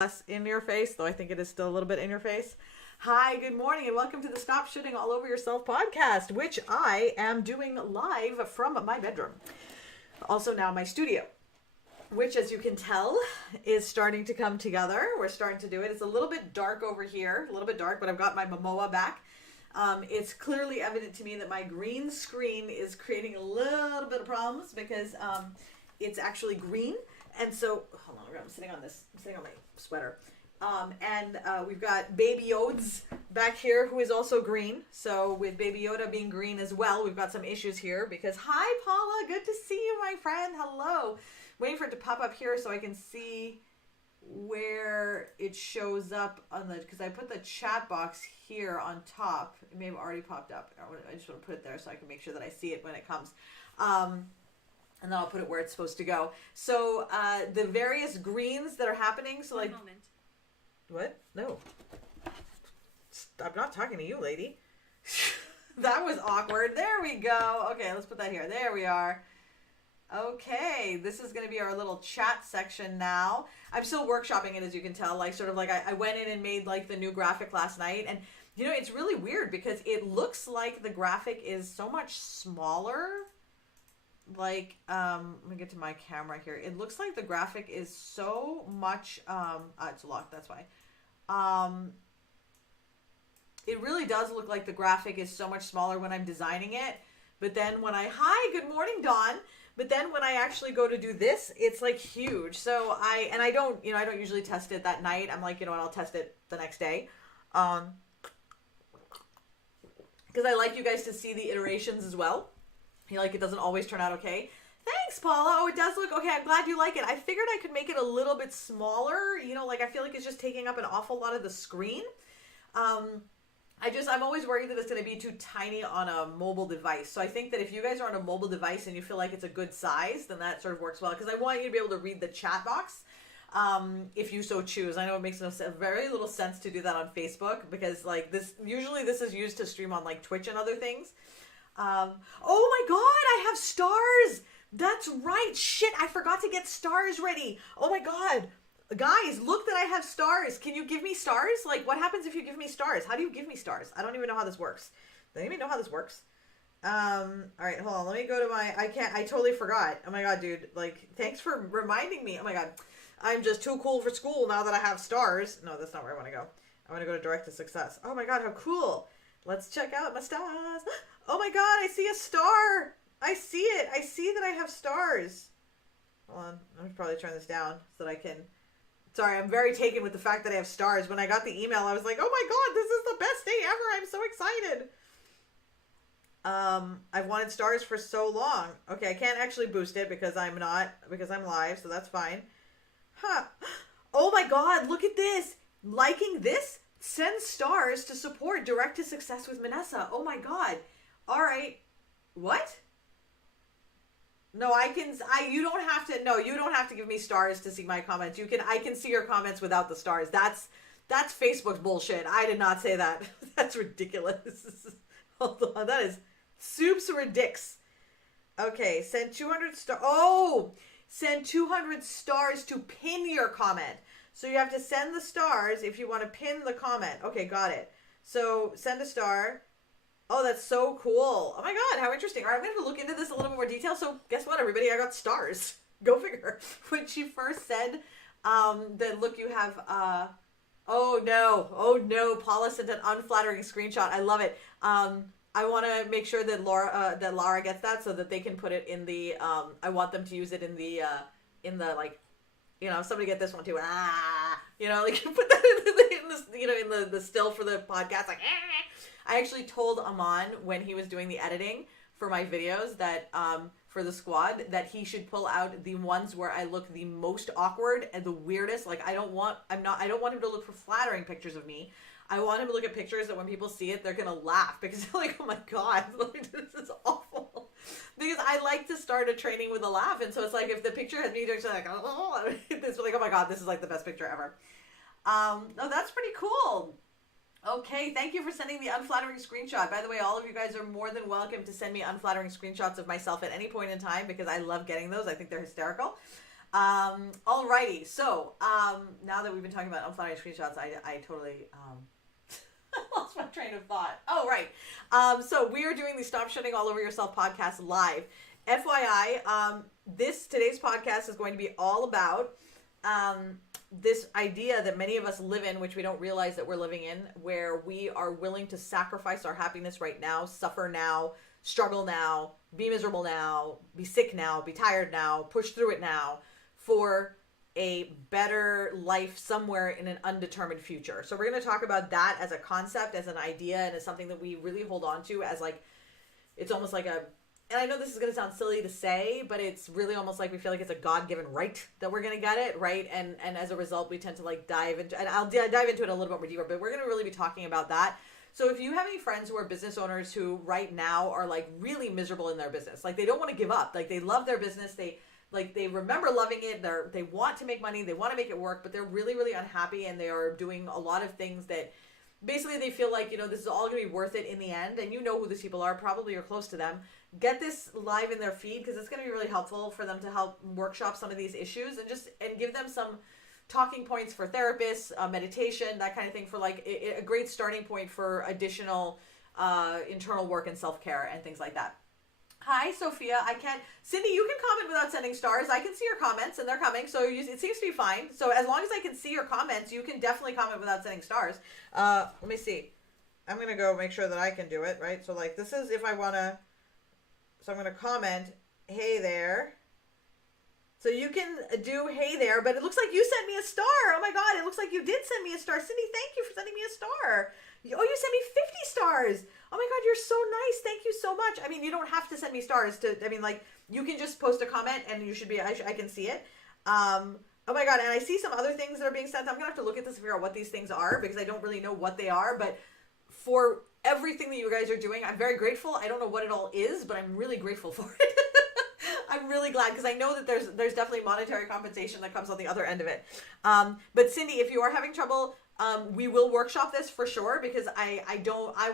Less in your face, though I think it is still a little bit in your face. Hi, good morning, and welcome to the Stop Shitting All Over Yourself podcast, which I am doing live from my bedroom. Also now my studio, which, as you can tell, is starting to come together. We're starting to do it. It's a little bit dark over here, a little bit dark, but I've got my Momoa back. It's clearly evident to me that my green screen is creating a little bit of problems because it's actually green. And so, hold on, I'm sitting on this. I'm sitting on my sweater. We've got Baby Yodes back here, who is also green. So with Baby Yoda being green as well, we've got some issues here because, hi, Paula, good to see you, my friend. Hello. Waiting for it to pop up here so I can see where it shows up on the, because I put the chat box here on top. It may have already popped up. I just want to put it there so I can make sure that I see it when it comes. And then I'll put it where it's supposed to go. So the various greens that are happening. So like, moment. What? No. I'm not talking to you, lady. That was awkward. There we go. Okay, let's put that here. There we are. Okay, this is going to be our little chat section now. I'm still workshopping it, as you can tell. Like, sort of like I went in and made like the new graphic last night. And, you know, it's really weird because it looks like the graphic is so much smaller. Like, let me get to my camera here. It looks like the graphic is so much, it's locked, that's why. It really does look like the graphic is so much smaller when I'm designing it. But then when hi, good morning, Dawn. But then when I actually go to do this, it's like huge. So I don't usually test it that night. I'm like, you know what, I'll test it the next day. Because I like you guys to see the iterations as well. Like, it doesn't always turn out okay. Thanks, Paula. Oh, it does look okay. I'm glad you like it. I figured I could make it a little bit smaller. You know, like, I feel like it's just taking up an awful lot of the screen. I'm always worried that it's going to be too tiny on a mobile device. So I think that if you guys are on a mobile device and you feel like it's a good size, then that sort of works well. Because I want you to be able to read the chat box if you so choose. I know it makes very little sense to do that on Facebook because, like, usually this is used to stream on, like, Twitch and other things. Oh my god, I have stars! That's right! Shit, I forgot to get stars ready! Oh my god! Guys, look that I have stars! Can you give me stars? Like, what happens if you give me stars? How do you give me stars? I don't even know how this works. Does anybody know how this works? Alright, hold on, let me go to my, I totally forgot. Oh my god, dude, like, thanks for reminding me. Oh my god, I'm just too cool for school now that I have stars. No, that's not where I want to go. I want to go to direct to success. Oh my god, how cool! Let's check out my stars. Oh my god, I see a star. I see it. I see that I have stars. Hold on. I'm going to probably turn this down so that I can... Sorry, I'm very taken with the fact that I have stars. When I got the email, I was like, oh my god, this is the best day ever. I'm so excited. I've wanted stars for so long. Okay, I can't actually boost it because I'm live, so that's fine. Huh. Oh my god, look at this. Liking this? Send stars to support Direct to Success with Manessa. Oh my god. All right. What? No, you don't have to give me stars to see my comments. I can see your comments without the stars. That's Facebook's bullshit. I did not say that. That's ridiculous. Hold on. That is soups ridics. Okay, send 200 stars. Oh, send 200 stars to pin your comment. So you have to send the stars if you want to pin the comment. Okay, got it. So send a star. Oh, that's so cool. Oh my god, how interesting. All right, I'm going to look into this a little bit more detail. So guess what, everybody? I got stars. Go figure. When she first said that, look, you have... Oh no, Paula sent an unflattering screenshot. I love it. I want to make sure that Laura gets that so that they can put it in the... I want them to use it in the like... You know, somebody get this one too. You know, like put that in the still for the podcast. Like, I actually told Aman when he was doing the editing for my videos that for the squad that he should pull out the ones where I look the most awkward and the weirdest. Like, I don't want him to look for flattering pictures of me. I want him to look at pictures that when people see it, they're gonna laugh because they're like, oh my god, like, this is awful. Because I like to start a training with a laugh, and so it's like if the picture has me doing something like, oh, it's like, oh my god, this is like the best picture ever. Oh, that's pretty cool. Okay, thank you for sending the unflattering screenshot. By the way, all of you guys are more than welcome to send me unflattering screenshots of myself at any point in time because I love getting those. I think they're hysterical. Alrighty. So, now that we've been talking about unflattering screenshots, I totally, I lost my train of thought. Oh, right. So we are doing the Stop Shitting All Over Yourself podcast live. FYI, today's podcast is going to be all about, this idea that many of us live in, which we don't realize that we're living in, where we are willing to sacrifice our happiness right now, suffer now, struggle now, be miserable now, be sick now, be tired now, push through it now for a better life somewhere in an undetermined future. So we're going to talk about that as a concept, as an idea, and as something that we really hold on to as like, it's almost like and I know this is going to sound silly to say, but it's really almost like we feel like it's a God-given right that we're going to get it, right? And as a result, we tend to like dive into, and I'll dive into it a little bit more deeper, but we're going to really be talking about that. So if you have any friends who are business owners who right now are like really miserable in their business, like they don't want to give up, like they love their business, they remember loving it, they want to make money, they want to make it work, but they're really, really unhappy, and they are doing a lot of things that basically they feel like, this is all going to be worth it in the end, and you know who these people are, probably you're close to them. Get this live in their feed because it's going to be really helpful for them to help workshop some of these issues and give them some talking points for therapists, meditation, that kind of thing, for like a great starting point for additional internal work and self-care and things like that. Hi, Sophia. Cindy, you can comment without sending stars. I can see your comments, and they're coming, so it seems to be fine. So as long as I can see your comments, you can definitely comment without sending stars. Let me see. I'm going to go make sure that I can do it, right? So like this is if I want to, so I'm going to comment, hey there. So you can do hey there, but it looks like you sent me a star. Oh my God, it looks like you did send me a star. Cindy, thank you for sending me a star. Oh, you sent me 50 stars. Oh my God, you're so nice. Thank you so much. I mean, you don't have to send me stars like you can just post a comment and you should be, I can see it. Oh my God. And I see some other things that are being sent. I'm going to have to look at this and figure out what these things are because I don't really know what they are, but for everything that you guys are doing, I'm very grateful. I don't know what it all is, but I'm really grateful for it. I'm really glad because I know that there's definitely monetary compensation that comes on the other end of it. But Cindy, if you are having trouble, we will workshop this for sure because I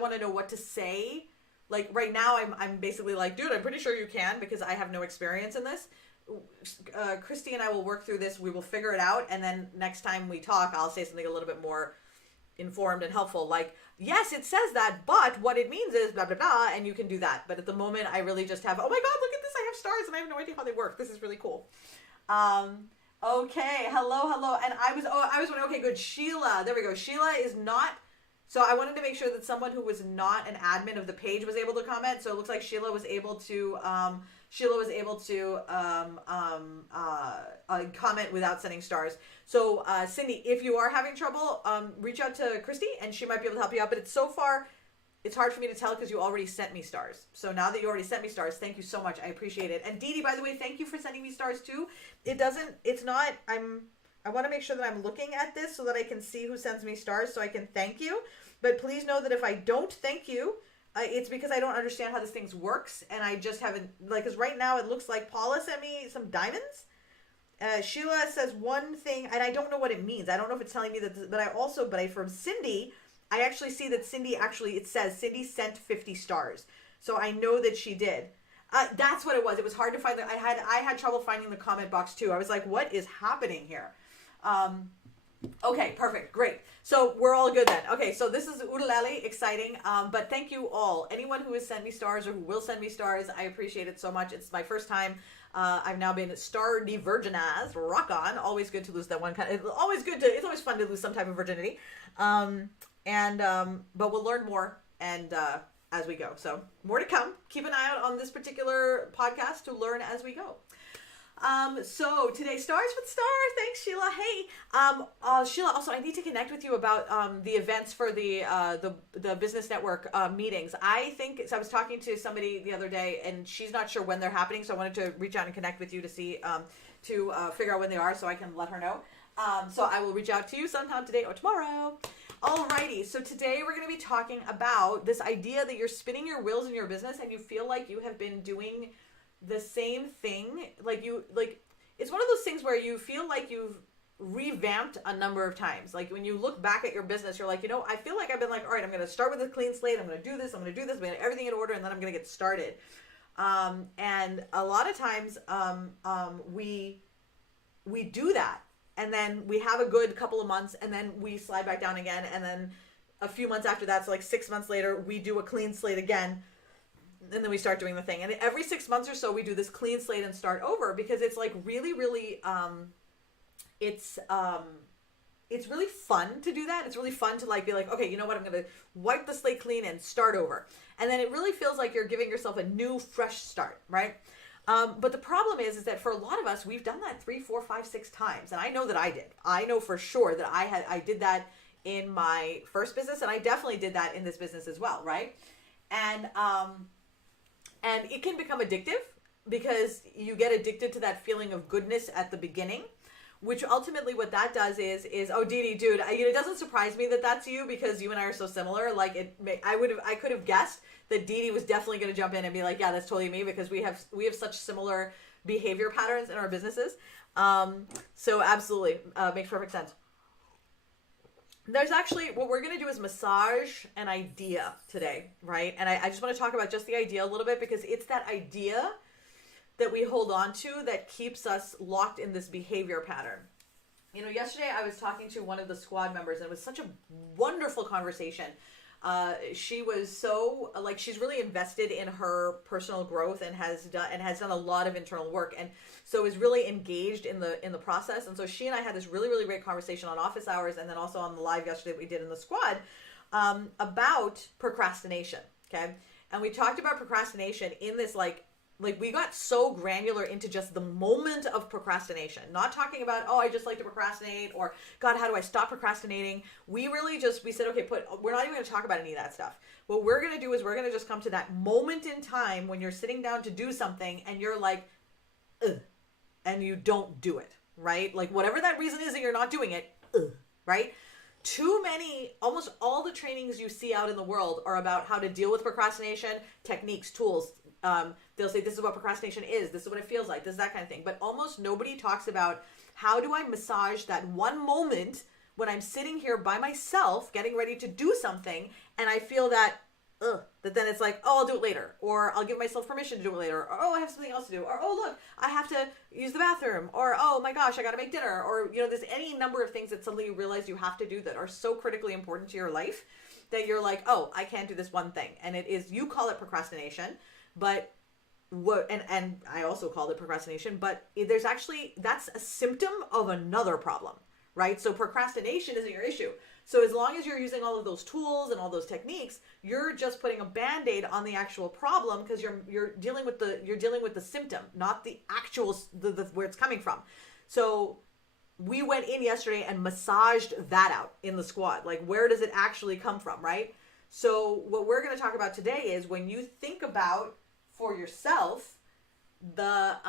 want to know what to say. Like right now I'm basically like, dude, I'm pretty sure you can because I have no experience in this. Christy and I will work through this. We will figure it out. And then next time we talk, I'll say something a little bit more informed and helpful. Like, yes, it says that, but what it means is blah, blah, blah. And you can do that. But at the moment I really just have, oh my God, look at this. I have stars and I have no idea how they work. This is really cool. Okay. Hello. And I was wondering, okay, good. Sheila, there we go. Sheila is not, so I wanted to make sure that someone who was not an admin of the page was able to comment. So it looks like Sheila was able to comment without sending stars. So, Cindy, if you are having trouble, reach out to Christy and she might be able to help you out. But it's hard for me to tell because you already sent me stars. So now that you already sent me stars, thank you so much. I appreciate it. And Dee Dee, by the way, thank you for sending me stars too. I want to make sure that I'm looking at this so that I can see who sends me stars so I can thank you. But please know that if I don't thank you, it's because I don't understand how this thing works. And I just haven't, because right now it looks like Paula sent me some diamonds. Sheila says one thing, and I don't know what it means. I don't know if it's telling me that, but from Cindy, I actually see that it says Cindy sent 50 stars. So I know that she did. That's what it was. It was hard to find. I had trouble finding the comment box too. I was like, what is happening here? Okay, perfect. Great. So we're all good then. Okay, so this is Udalali, exciting. But thank you all. Anyone who has sent me stars or who will send me stars, I appreciate it so much. It's my first time. I've now been star de-virginized. Rock on. Always good to lose that one kind. It's always fun to lose some type of virginity. But we'll learn more as we go. So more to come. Keep an eye out on this particular podcast to learn as we go. So today, Stars with Star. Thanks, Sheila. Hey, Sheila, also, I need to connect with you about, the events for the Business Network, meetings. I was talking to somebody the other day and she's not sure when they're happening. So I wanted to reach out and connect with you to see, figure out when they are so I can let her know. So I will reach out to you sometime today or tomorrow. Alrighty. So today we're going to be talking about this idea that you're spinning your wheels in your business and you feel like you have been doing the same thing, it's one of those things where you feel like you've revamped a number of times. Like when you look back at your business, you're like, I feel like I've been like, all right, I'm going to start with a clean slate. I'm going to do this. I'm going to do this. I'm going to get everything in order. And then I'm going to get started. And a lot of times, we we do that, and then we have a good couple of months, and then we slide back down again, and then a few months after that, so like 6 months later, we do a clean slate again, and then we start doing the thing. And every 6 months or so, we do this clean slate and start over, because it's like really, really, it's really fun to do that. It's really fun to like be like, okay, you know what? I'm going to wipe the slate clean and start over. And then it really feels like you're giving yourself a new, fresh start, right? But the problem is that for a lot of us, we've done that 3, 4, 5, 6 times. And I know that I did. I know for sure that I did that in my first business, and I definitely did that in this business as well, right? And it can become addictive, because you get addicted to that feeling of goodness at the beginning, which ultimately what that does is oh, Dee Dee, dude, it doesn't surprise me that that's you, because you and I are so similar. Like I could have guessed that Dee Dee was definitely going to jump in and be like, yeah, that's totally me, because we have such similar behavior patterns in our businesses. So absolutely, makes perfect sense. There's actually, what we're going to do is massage an idea today, right? And I just want to talk about just the idea a little bit, because it's that idea that we hold on to that keeps us locked in this behavior pattern. You know, yesterday I was talking to one of the squad members, and it was such a wonderful conversation. She was so, like, she's really invested in her personal growth and has done a lot of internal work, and so is really engaged in the process. And so she and I had this really, really great conversation on office hours, and then also on the live yesterday that we did in the squad, about procrastination. Okay. And we talked about procrastination in this, like we got so granular into just the moment of procrastination, not talking about, oh, I just like to procrastinate, or God, how do I stop procrastinating? We really we said, okay, we're not even going to talk about any of that stuff. What we're going to do is we're going to just come to that moment in time when you're sitting down to do something and you're like, ugh, and you don't do it, right? Like whatever that reason is that you're not doing it, ugh, right? Almost all the trainings you see out in the world are about how to deal with procrastination, techniques, tools. They'll say, this is what procrastination is. This is what it feels like. This is that kind of thing. But almost nobody talks about, how do I massage that one moment when I'm sitting here by myself, getting ready to do something, and I feel that, that then it's like, oh, I'll do it later. Or Or I'll give myself permission to do it later. Or, oh, I have something else to do. Or, oh, look, I have to use the bathroom. Or, oh my gosh, I got to make dinner. Or, there's any number of things that suddenly you realize you have to do that are so critically important to your life that you're like, oh, I can't do this one thing. And it is, you call it procrastination. But and I also called it procrastination, but there's actually, that's a symptom of another problem, right? So procrastination isn't your issue. So as long as you're using all of those tools and all those techniques, you're just putting a Band-Aid on the actual problem, because you're dealing with the symptom, not the actual the where it's coming from. So we went in yesterday and massaged that out in the squad. Like, where does it actually come from, right? So what we're going to talk about today is, when you think about for yourself this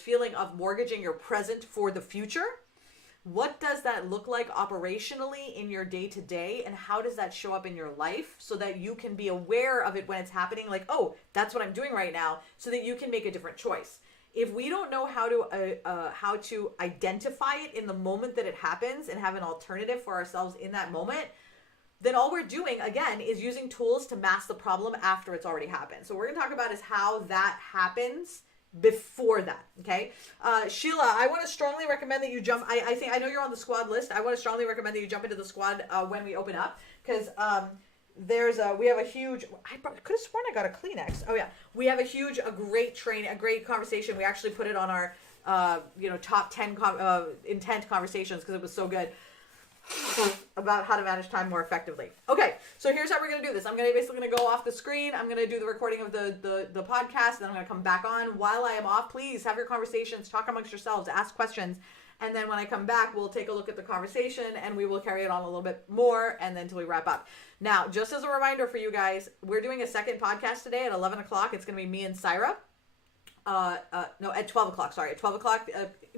feeling of mortgaging your present for the future, what does that look like operationally in your day-to-day, and how does that show up in your life, so that you can be aware of it when it's happening, like, oh, that's what I'm doing right now, so that you can make a different choice. If we don't know how to identify it in the moment that it happens and have an alternative for ourselves in that moment, then all we're doing, again, is using tools to mask the problem after it's already happened. So we're going to talk about is how that happens before that, okay? Sheila, I want to strongly recommend that you jump. I know you're on the squad list. I want to strongly recommend that you jump into the squad when we open up, because we have a huge, I could have sworn I got a Kleenex. Oh yeah, we have a great conversation. We actually put it on our top 10 intent conversations, because it was so good, about how to manage time more effectively. Okay, so here's how we're going to do this. I'm basically going to go off the screen. I'm going to do the recording of the podcast, and then I'm going to come back on. While I am off, please have your conversations, talk amongst yourselves, ask questions, and then when I come back, we'll take a look at the conversation, and we will carry it on a little bit more, and then until we wrap up. Now, just as a reminder for you guys, we're doing a second podcast today at 11 o'clock. It's going to be me and Syra. No, at 12 o'clock, sorry. At 12 o'clock,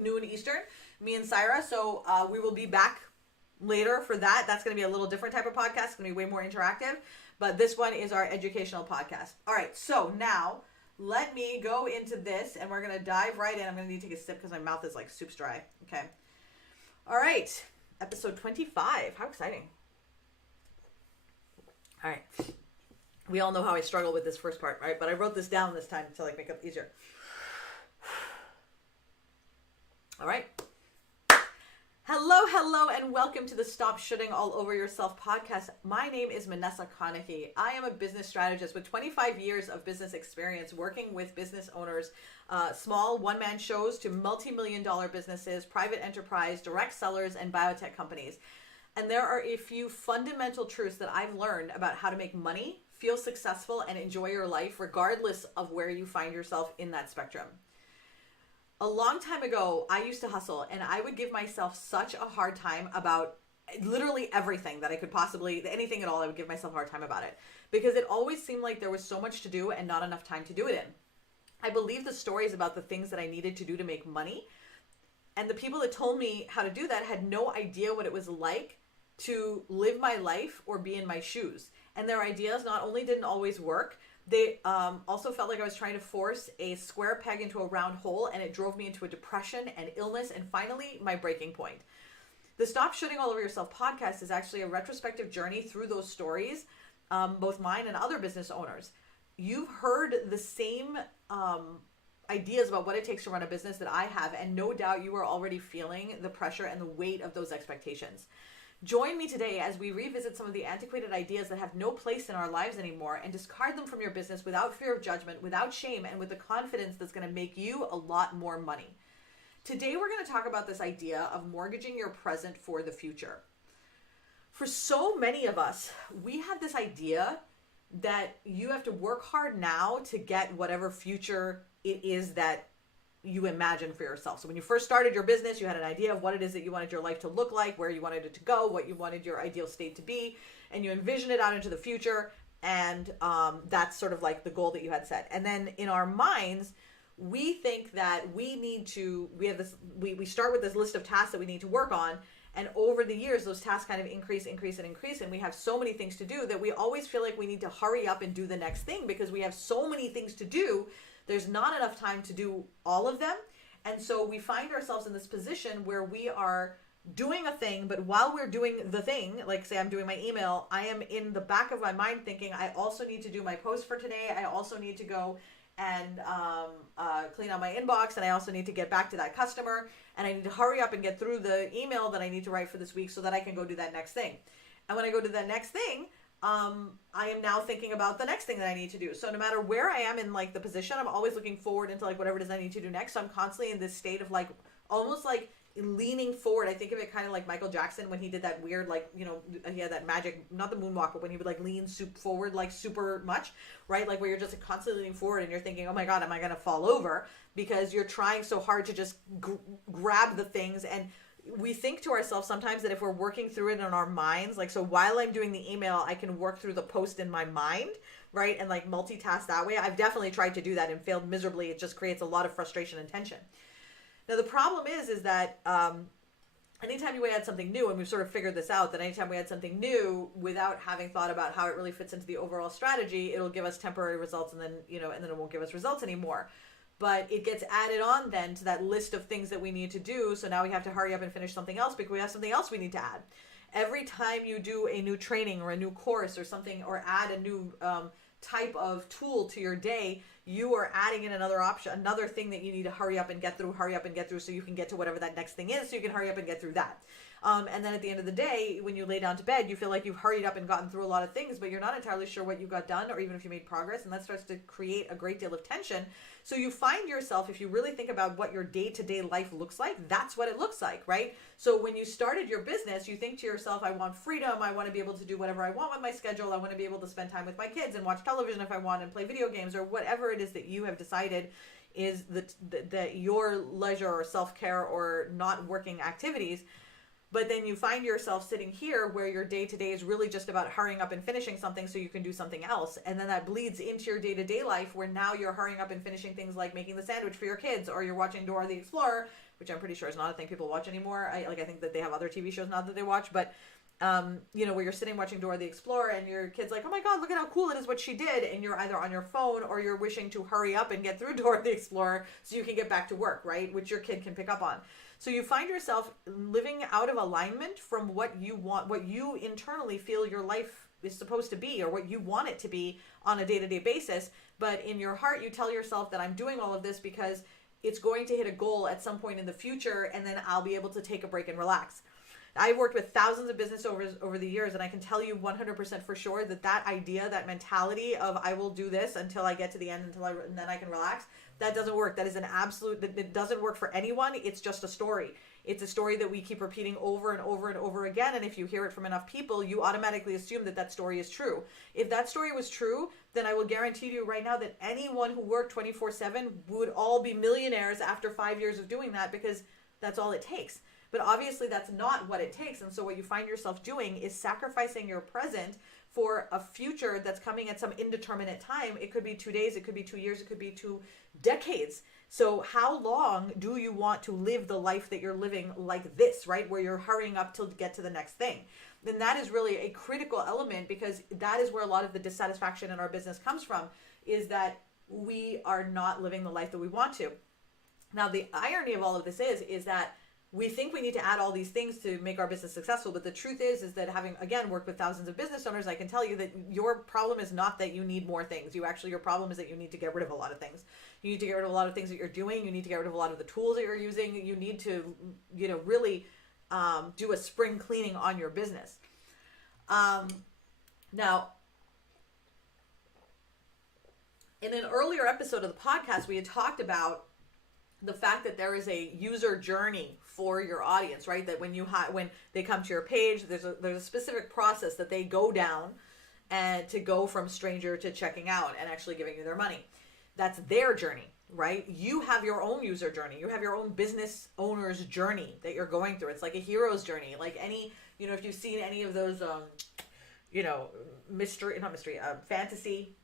noon Eastern, me and Syra. So we will be back later for that. That's going to be a little different type of podcast. It's going to be way more interactive, but this one is our educational podcast. All right, so now let me go into this, and we're going to dive right in. I'm going to need to take a sip because my mouth is like soup's dry. Okay. All right, episode 25. How exciting. All right. We all know how I struggle with this first part, right? But I wrote this down this time to like make it easier. All right. Hello, and welcome to the Stop Shitting All Over Yourself podcast. My name is Manessa Konecki. I am a business strategist with 25 years of business experience working with business owners, small one-man shows to multi-million-dollar businesses, private enterprise, direct sellers, and biotech companies. And there are a few fundamental truths that I've learned about how to make money, feel successful, and enjoy your life regardless of where you find yourself in that spectrum. A long time ago, I used to hustle, and I would give myself such a hard time about literally everything that I could possibly, anything at all, I would give myself a hard time about it. Because it always seemed like there was so much to do and not enough time to do it in. I believed the stories about the things that I needed to do to make money. And the people that told me how to do that had no idea what it was like to live my life or be in my shoes. And their ideas not only didn't always work, they also felt like I was trying to force a square peg into a round hole, and it drove me into a depression and illness and finally my breaking point. The Stop Shitting All Over Yourself podcast is actually a retrospective journey through those stories, both mine and other business owners. You've heard the same ideas about what it takes to run a business that I have, and no doubt you are already feeling the pressure and the weight of those expectations. Join me today as we revisit some of the antiquated ideas that have no place in our lives anymore and discard them from your business without fear of judgment, without shame, and with the confidence that's going to make you a lot more money. Today, we're going to talk about this idea of mortgaging your present for the future. For so many of us, we have this idea that you have to work hard now to get whatever future it is that you imagine for yourself. So when you first started your business, you had an idea of what it is that you wanted your life to look like, where you wanted it to go, what you wanted your ideal state to be, and you envision it out into the future. And that's sort of like the goal that you had set. And then in our minds, we think that we start with this list of tasks that we need to work on. And over the years, those tasks kind of increase. And we have so many things to do that we always feel like we need to hurry up and do the next thing because we have so many things to do. There's not enough time to do all of them. And so we find ourselves in this position where we are doing a thing, but while we're doing the thing, like say I'm doing my email, I am in the back of my mind thinking, I also need to do my post for today. I also need to go and clean out my inbox. And I also need to get back to that customer. And I need to hurry up and get through the email that I need to write for this week so that I can go do that next thing. And when I go to that next thing, I am now thinking about the next thing that I need to do. So no matter where I am in like the position, I'm always looking forward into like whatever it is I need to do next. So I'm constantly in this state of like, almost like leaning forward. I think of it kind of like Michael Jackson when he did that weird, like, you know, he had that magic, not the moonwalk, but when he would like lean forward, like super much, right? Like where you're just constantly leaning forward and you're thinking, oh my God, am I going to fall over? Because you're trying so hard to just grab the things. And we think to ourselves sometimes that if we're working through it in our minds, like, so while I'm doing the email, I can work through the post in my mind, right? And like multitask that way. I've definitely tried to do that and failed miserably. It just creates a lot of frustration and tension. Now, the problem is that anytime we add something new, and we've sort of figured this out, that anytime we add something new without having thought about how it really fits into the overall strategy, it'll give us temporary results and then it won't give us results anymore. But it gets added on then to that list of things that we need to do. So now we have to hurry up and finish something else because we have something else we need to add. Every time you do a new training or a new course or something, or add a new type of tool to your day, you are adding in another option, another thing that you need to hurry up and get through so you can get to whatever that next thing is, so you can hurry up and get through that. And then at the end of the day, when you lay down to bed, you feel like you've hurried up and gotten through a lot of things, but you're not entirely sure what you got done or even if you made progress. And that starts to create a great deal of tension. So you find yourself, if you really think about what your day-to-day life looks like, that's what it looks like, right? So when you started your business, you think to yourself, I want freedom. I want to be able to do whatever I want with my schedule. I want to be able to spend time with my kids and watch television if I want and play video games or whatever it is that you have decided is that your leisure or self-care or not working activities. But then you find yourself sitting here where your day-to-day is really just about hurrying up and finishing something so you can do something else. And then that bleeds into your day-to-day life where now you're hurrying up and finishing things like making the sandwich for your kids, or you're watching Dora the Explorer, which I'm pretty sure is not a thing people watch anymore. I think that they have other TV shows now that they watch, but where you're sitting watching Dora the Explorer and your kid's like, oh my God, look at how cool it is what she did. And you're either on your phone or you're wishing to hurry up and get through Dora the Explorer so you can get back to work, right? Which your kid can pick up on. So you find yourself living out of alignment from what you want, what you internally feel your life is supposed to be, or what you want it to be on a day-to-day basis. But in your heart, you tell yourself that I'm doing all of this because it's going to hit a goal at some point in the future, and then I'll be able to take a break and relax. I've worked with thousands of business owners over the years, and I can tell you 100% for sure that idea, that mentality of I will do this until I get to the end, and then I can relax, that doesn't work. That is an absolute, it doesn't work for anyone. It's just a story. It's a story that we keep repeating over and over and over again, and if you hear it from enough people, you automatically assume that story is true. If that story was true, then I will guarantee you right now that anyone who worked 24/7 would all be millionaires after 5 years of doing that, because that's all it takes. But obviously that's not what it takes. And so what you find yourself doing is sacrificing your present for a future that's coming at some indeterminate time. It could be 2 days, it could be 2 years, it could be 2 decades. So how long do you want to live the life that you're living like this, right? Where you're hurrying up to get to the next thing. And that is really a critical element, because that is where a lot of the dissatisfaction in our business comes from, is that we are not living the life that we want to. Now, the irony of all of this is that we think we need to add all these things to make our business successful, but the truth is that having, again, worked with thousands of business owners, I can tell you that your problem is not that you need more things. Your problem is that you need to get rid of a lot of things. You need to get rid of a lot of things that you're doing. You need to get rid of a lot of the tools that you're using. You need to, really do a spring cleaning on your business. Now, in an earlier episode of the podcast, we had talked about the fact that there is a user journey for your audience, right? That when they come to your page, there's a specific process that they go down, and to go from stranger to checking out and actually giving you their money. That's their journey, right? You have your own user journey. You have your own business owner's journey that you're going through. It's like a hero's journey. Like any, if you've seen any of those, fantasy,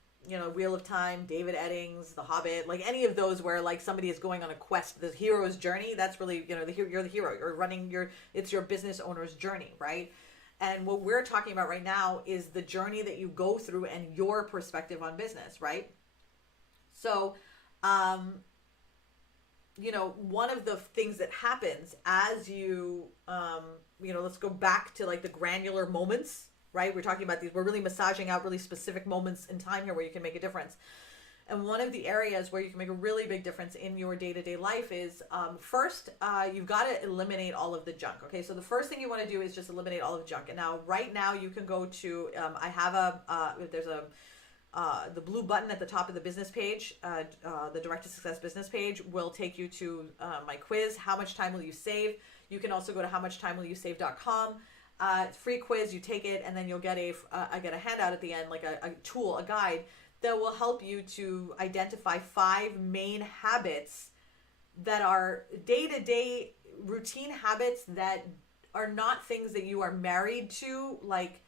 Wheel of Time, David Eddings, The Hobbit, like any of those where like somebody is going on a quest, the hero's journey, that's really, you're the hero. You're running it's your business owner's journey, right? And what we're talking about right now is the journey that you go through and your perspective on business, right? So, one of the things that happens as you, let's go back to like the granular moments, right? We're talking about these, we're really massaging out really specific moments in time here where you can make a difference. And one of the areas where you can make a really big difference in your day-to-day life is, first, you've got to eliminate all of the junk. Okay, so the first thing you want to do is just eliminate all of the junk. And now, right now, you can go to, I have the blue button at the top of the business page, the Direct to Success business page will take you to my quiz, How Much Time Will You Save? You can also go to howmuchtimewillyouSave.com. Free quiz, you take it, and then you'll get I get a handout at the end, like a tool, a guide, that will help you to identify 5 main habits that are day-to-day routine habits that are not things that you are married to, like,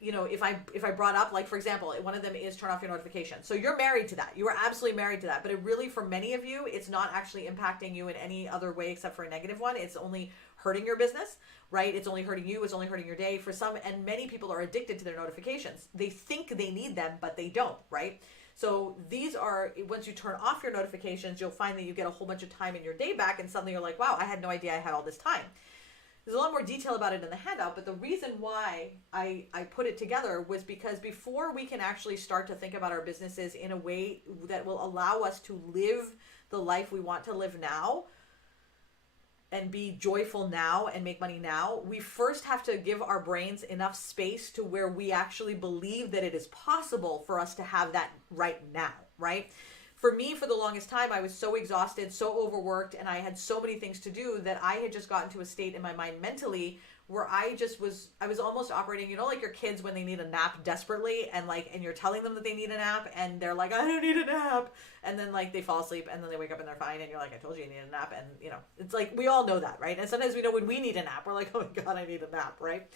if I brought up, like, for example, one of them is turn off your notifications. So you're married to that. You are absolutely married to that. But it really, for many of you, it's not actually impacting you in any other way except for a negative one. It's only hurting your business, right? It's only hurting you. It's only hurting your day. For some, and many people are addicted to their notifications. They think they need them, but they don't, right? So these are, once you turn off your notifications, you'll find that you get a whole bunch of time in your day back, and suddenly you're like, wow, I had no idea I had all this time. There's a lot more detail about it in the handout, but the reason why I put it together was because before we can actually start to think about our businesses in a way that will allow us to live the life we want to live now and be joyful now and make money now, we first have to give our brains enough space to where we actually believe that it is possible for us to have that right now, right? For me, for the longest time, I was so exhausted, so overworked, and I had so many things to do that I had just gotten to a state in my mind mentally where I was almost operating, like your kids when they need a nap desperately, and you're telling them that they need a nap, and they're like, I don't need a nap, and then they fall asleep, and then they wake up and they're fine, and you're like, I told you need a nap, and it's like, we all know that, right? And sometimes we know when we need a nap, we're like, oh my God, I need a nap, right?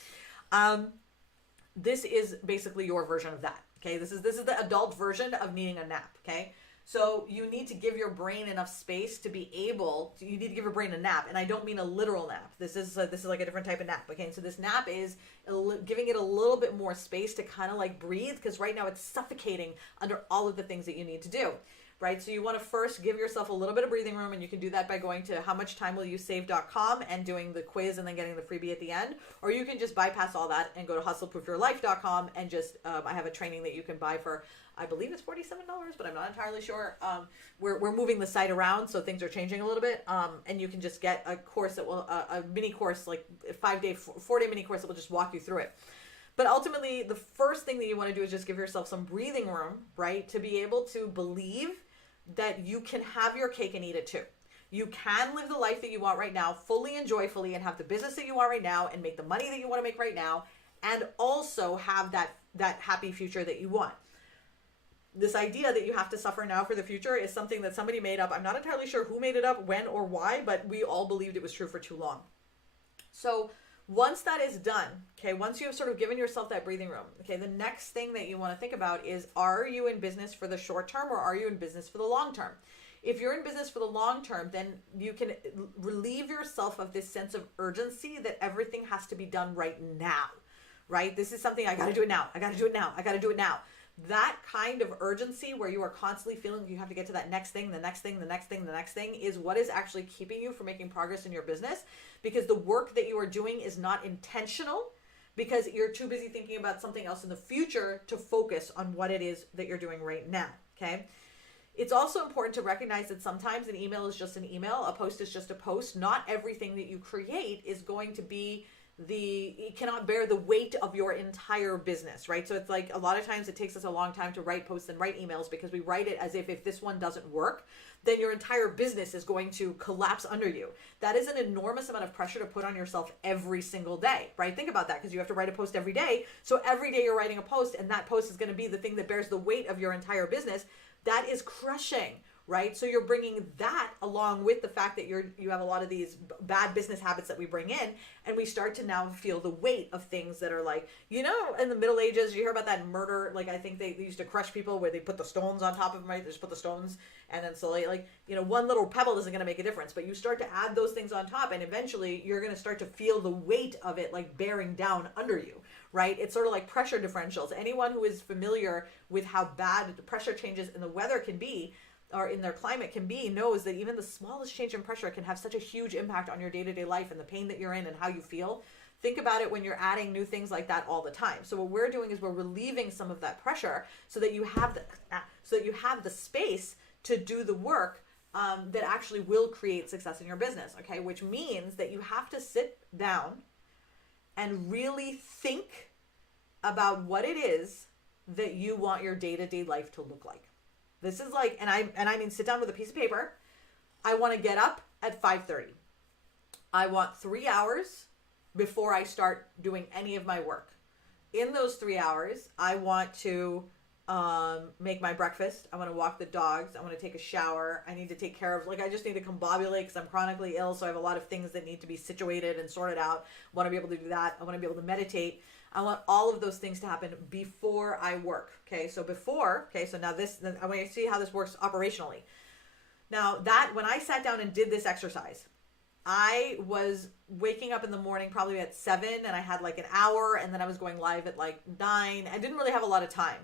This is basically your version of that, okay? This is the adult version of needing a nap, okay? So you need to give your brain enough space to be able to, you need to give your brain a nap. And I don't mean a literal nap. This is like a different type of nap. Okay. So this nap is giving it a little bit more space to kind of breathe. Cause right now it's suffocating under all of the things that you need to do. right? So you want to first give yourself a little bit of breathing room, and you can do that by going to howmuchtime.will-you-save.com and doing the quiz and then getting the freebie at the end. Or you can just bypass all that and go to hustleproofyourlife.com and just, I have a training that you can buy for, I believe it's $47, but I'm not entirely sure. We're moving the site around, so things are changing a little bit. And you can just get a course that will, a mini course, like a 4-day mini course that will just walk you through it. But ultimately, the first thing that you want to do is just give yourself some breathing room, right? To be able to believe that you can have your cake and eat it too. You can live the life that you want right now, fully and joyfully, and have the business that you want right now, and make the money that you want to make right now, and also have that happy future that you want. This idea that you have to suffer now for the future is something that somebody made up. I'm not entirely sure who made it up, when, or why, but we all believed it was true for too long. So once that is done, okay, once you have sort of given yourself that breathing room, okay, the next thing that you want to think about is, are you in business for the short term or are you in business for the long term? If you're in business for the long term, then you can relieve yourself of this sense of urgency that everything has to be done right now, right? This is something, I got to do it now. I got to do it now. I got to do it now. That kind of urgency where you are constantly feeling you have to get to that next thing, the next thing, the next thing, the next thing, is what is actually keeping you from making progress in your business, because the work that you are doing is not intentional, because you're too busy thinking about something else in the future to focus on what it is that you're doing right now, okay? It's also important to recognize that sometimes an email is just an email, a post is just a post. Not everything that you create is going to be it cannot bear the weight of your entire business, right? So it's like a lot of times it takes us a long time to write posts and write emails because we write it as if this one doesn't work, then your entire business is going to collapse under you. That is an enormous amount of pressure to put on yourself every single day, right? Think about that, because you have to write a post every day. So every day you're writing a post, and that post is going to be the thing that bears the weight of your entire business. That is crushing, right? So you're bringing that along with the fact that you have a lot of these bad business habits that we bring in, and we start to now feel the weight of things that are like, in the Middle Ages, you hear about that murder, like I think they used to crush people where they put the stones on top of them, right? They just put the stones, and then slowly, one little pebble isn't going to make a difference, but you start to add those things on top, and eventually you're going to start to feel the weight of it like bearing down under you, right? It's sort of like pressure differentials. Anyone who is familiar with how bad the pressure changes in the weather can be, or in their climate can be, knows that even the smallest change in pressure can have such a huge impact on your day-to-day life and the pain that you're in and how you feel. Think about it when you're adding new things like that all the time. So what we're doing is we're relieving some of that pressure so that you have the space to do the work that actually will create success in your business, okay? Which means that you have to sit down and really think about what it is that you want your day-to-day life to look like. This is like, and I mean sit down with a piece of paper. I want to get up at 5:30. I want 3 hours before I start doing any of my work. In those 3 hours, I want to make my breakfast. I want to walk the dogs. I want to take a shower. I need to take care of, I just need to combobulate because I'm chronically ill. So I have a lot of things that need to be situated and sorted out. I want to be able to do that. I want to be able to meditate. I want all of those things to happen before I work. Okay. So now I want you to see how this works operationally. Now when I sat down and did this exercise, I was waking up in the morning probably at 7, and I had like an hour, and then I was going live at like 9. I didn't really have a lot of time.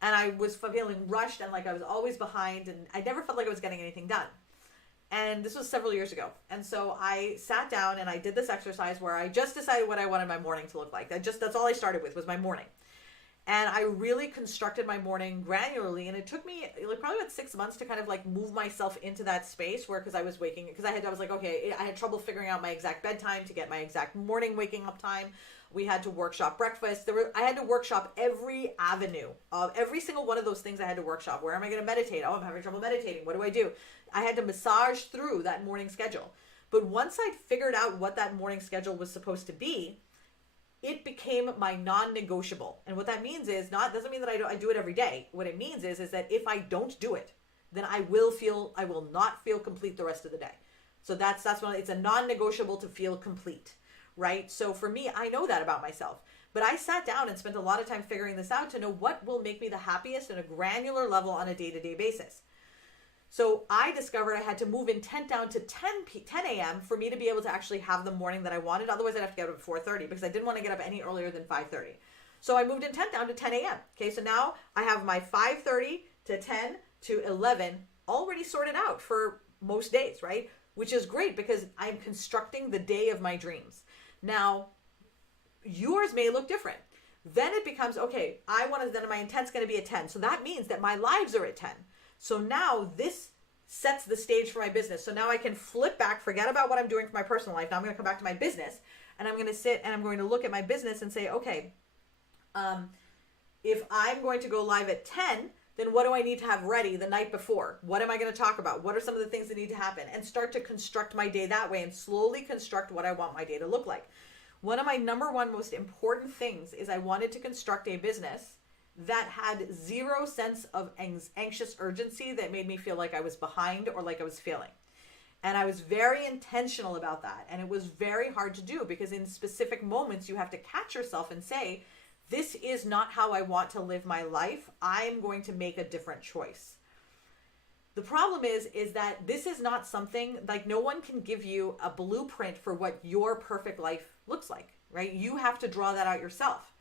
And I was feeling rushed, and like I was always behind, and I never felt like I was getting anything done. And this was several years ago. And so I sat down and I did this exercise where I just decided what I wanted my morning to look like. That's all I started with was my morning. And I really constructed my morning granularly, and it took me probably about 6 months to kind of move myself into that space where, because I was like, okay, I had trouble figuring out my exact bedtime to get my exact morning waking up time. We had to workshop breakfast. I had to workshop every avenue of every single one of those things. I had to workshop. Where am I going to meditate? Oh, I'm having trouble meditating. What do I do? I had to massage through that morning schedule. But once I'd figured out what that morning schedule was supposed to be, it became my non-negotiable. And what that means is doesn't mean that I do it every day. What it means is that if I don't do it, then I will not feel complete the rest of the day. So that's when it's a non-negotiable to feel complete, right? So for me, I know that about myself. But I sat down and spent a lot of time figuring this out to know what will make me the happiest at a granular level on a day-to-day basis. So I discovered I had to move intent down to 10 a.m. for me to be able to actually have the morning that I wanted. Otherwise, I'd have to get up at 4:30 because I didn't want to get up any earlier than 5:30. So I moved intent down to 10 a.m. Okay, so now I have my 5:30 to 10 to 11 already sorted out for most days, right? Which is great because I'm constructing the day of my dreams. Now, yours may look different. Then it becomes, okay, then my intent's going to be a 10. So that means that my lives are at 10. So now this sets the stage for my business. So now I can flip back, forget about what I'm doing for my personal life. Now I'm going to come back to my business, and I'm going to sit and I'm going to look at my business and say, okay, if I'm going to go live at 10, then what do I need to have ready the night before? What am I going to talk about? What are some of the things that need to happen? And start to construct my day that way and slowly construct what I want my day to look like. One of my number one most important things is I wanted to construct a business that had zero sense of anxious urgency that made me feel like I was behind or like I was failing. And I was very intentional about that. And it was very hard to do because in specific moments you have to catch yourself and say, this is not how I want to live my life. I'm going to make a different choice. The problem is that this is not something, like no one can give you a blueprint for what your perfect life looks like, right? You have to draw that out yourself.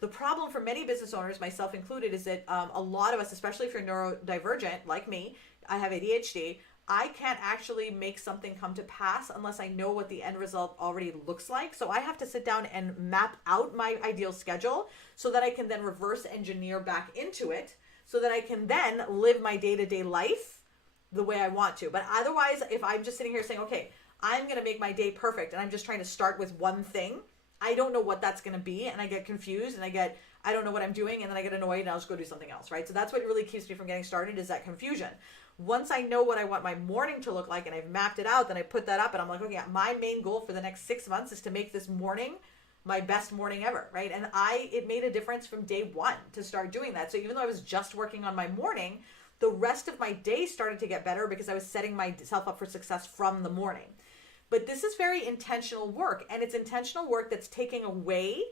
The problem for many business owners, myself included, is that a lot of us, especially if you're neurodivergent like me, I have ADHD, I can't actually make something come to pass unless I know what the end result already looks like. So I have to sit down and map out my ideal schedule so that I can then reverse engineer back into it so that I can then live my day-to-day life the way I want to. But otherwise, if I'm just sitting here saying, okay, I'm going to make my day perfect and I'm just trying to start with one thing, I don't know what that's going to be, and I get confused and I don't know what I'm doing, and then I get annoyed and I'll just go do something else, right? So that's what really keeps me from getting started, is that confusion. Once I know what I want my morning to look like and I've mapped it out, then I put that up and I'm like, okay, my main goal for the next 6 months is to make this morning my best morning ever, right? And it made a difference from day one to start doing that. So even though I was just working on my morning, the rest of my day started to get better because I was setting myself up for success from the morning. But this is very intentional work, and it's intentional work that's taking away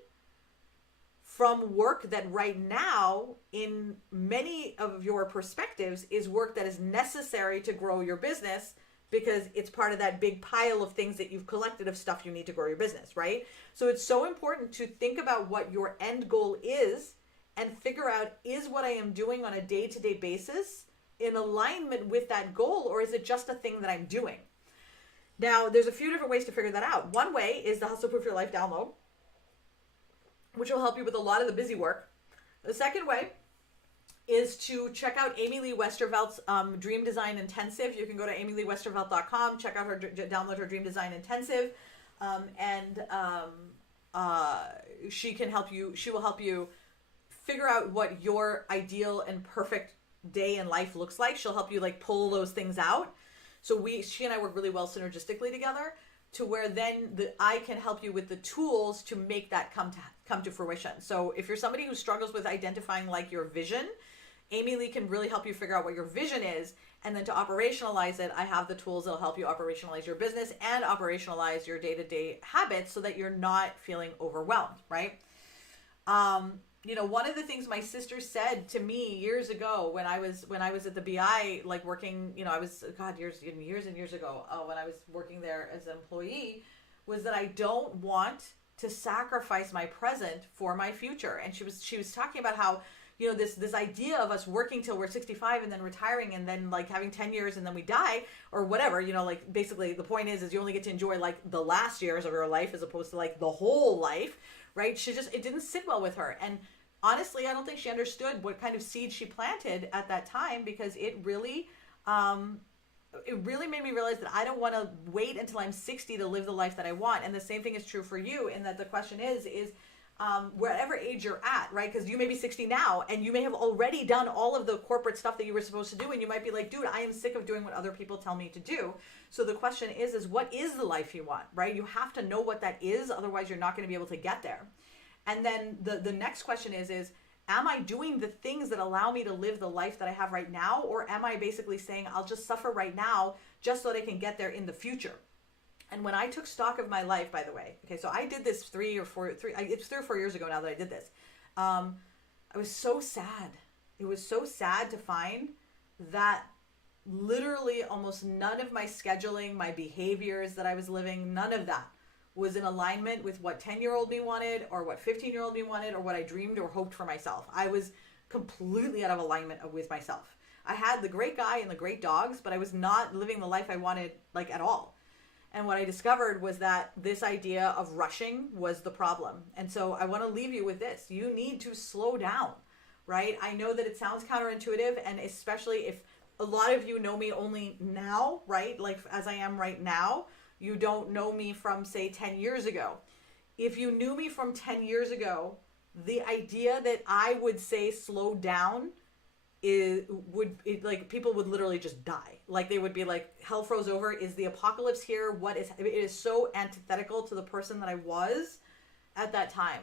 from work that right now, in many of your perspectives, is work that is necessary to grow your business because it's part of that big pile of things that you've collected of stuff you need to grow your business, right? So it's so important to think about what your end goal is and figure out, is what I am doing on a day-to-day basis in alignment with that goal, or is it just a thing that I'm doing? Now, there's a few different ways to figure that out. One way is the Hustle Proof Your Life download, which will help you with a lot of the busy work. The second way is to check out Amy Lee Westervelt's Dream Design Intensive. You can go to amyleewestervelt.com, check out her, download her Dream Design Intensive, and she can help you. She will help you figure out what your ideal and perfect day in life looks like. She'll help you like pull those things out. So she and I work really well synergistically together, to where then I can help you with the tools to make that come to fruition. So if you're somebody who struggles with identifying like your vision, Amy Lee can really help you figure out what your vision is, and then to operationalize it, I have the tools that'll help you operationalize your business and operationalize your day-to-day habits so that you're not feeling overwhelmed, right? One of the things my sister said to me years ago when I was at the BI, like working, I was, years and years ago, when I was working there as an employee, was that I don't want to sacrifice my present for my future. And she was talking about how, this idea of us working till we're 65 and then retiring and then like having 10 years and then we die or whatever, like basically the point is you only get to enjoy like the last years of your life as opposed to like the whole life, right? It didn't sit well with her. And honestly, I don't think she understood what kind of seed she planted at that time, because it really made me realize that I don't want to wait until I'm 60 to live the life that I want. And the same thing is true for you, in that the question is whatever age you're at, right? Because you may be 60 now and you may have already done all of the corporate stuff that you were supposed to do, and you might be like, dude, I am sick of doing what other people tell me to do. So the question is what is the life you want, right? You have to know what that is, otherwise you're not going to be able to get there. And then the next question is am I doing the things that allow me to live the life that I have right now? Or am I basically saying I'll just suffer right now just so that I can get there in the future? And when I took stock of my life, by the way, okay, so I did this it's 3 or 4 years ago now that I did this. I was so sad. It was so sad to find that literally almost none of my scheduling, my behaviors that I was living, none of that was in alignment with what 10-year-old me wanted or what 15-year-old me wanted or what I dreamed or hoped for myself. I was completely out of alignment with myself. I had the great guy and the great dogs, but I was not living the life I wanted, like, at all. And what I discovered was that this idea of rushing was the problem. And so I want to leave you with this. You need to slow down, right? I know that it sounds counterintuitive, and especially if a lot of you know me only now, right? Like as I am right now, you don't know me from, say, 10 years ago. If you knew me from 10 years ago, the idea that I would say slow down like people would literally just die. Like they would be like, hell froze over. Is the apocalypse here? It is so antithetical to the person that I was at that time,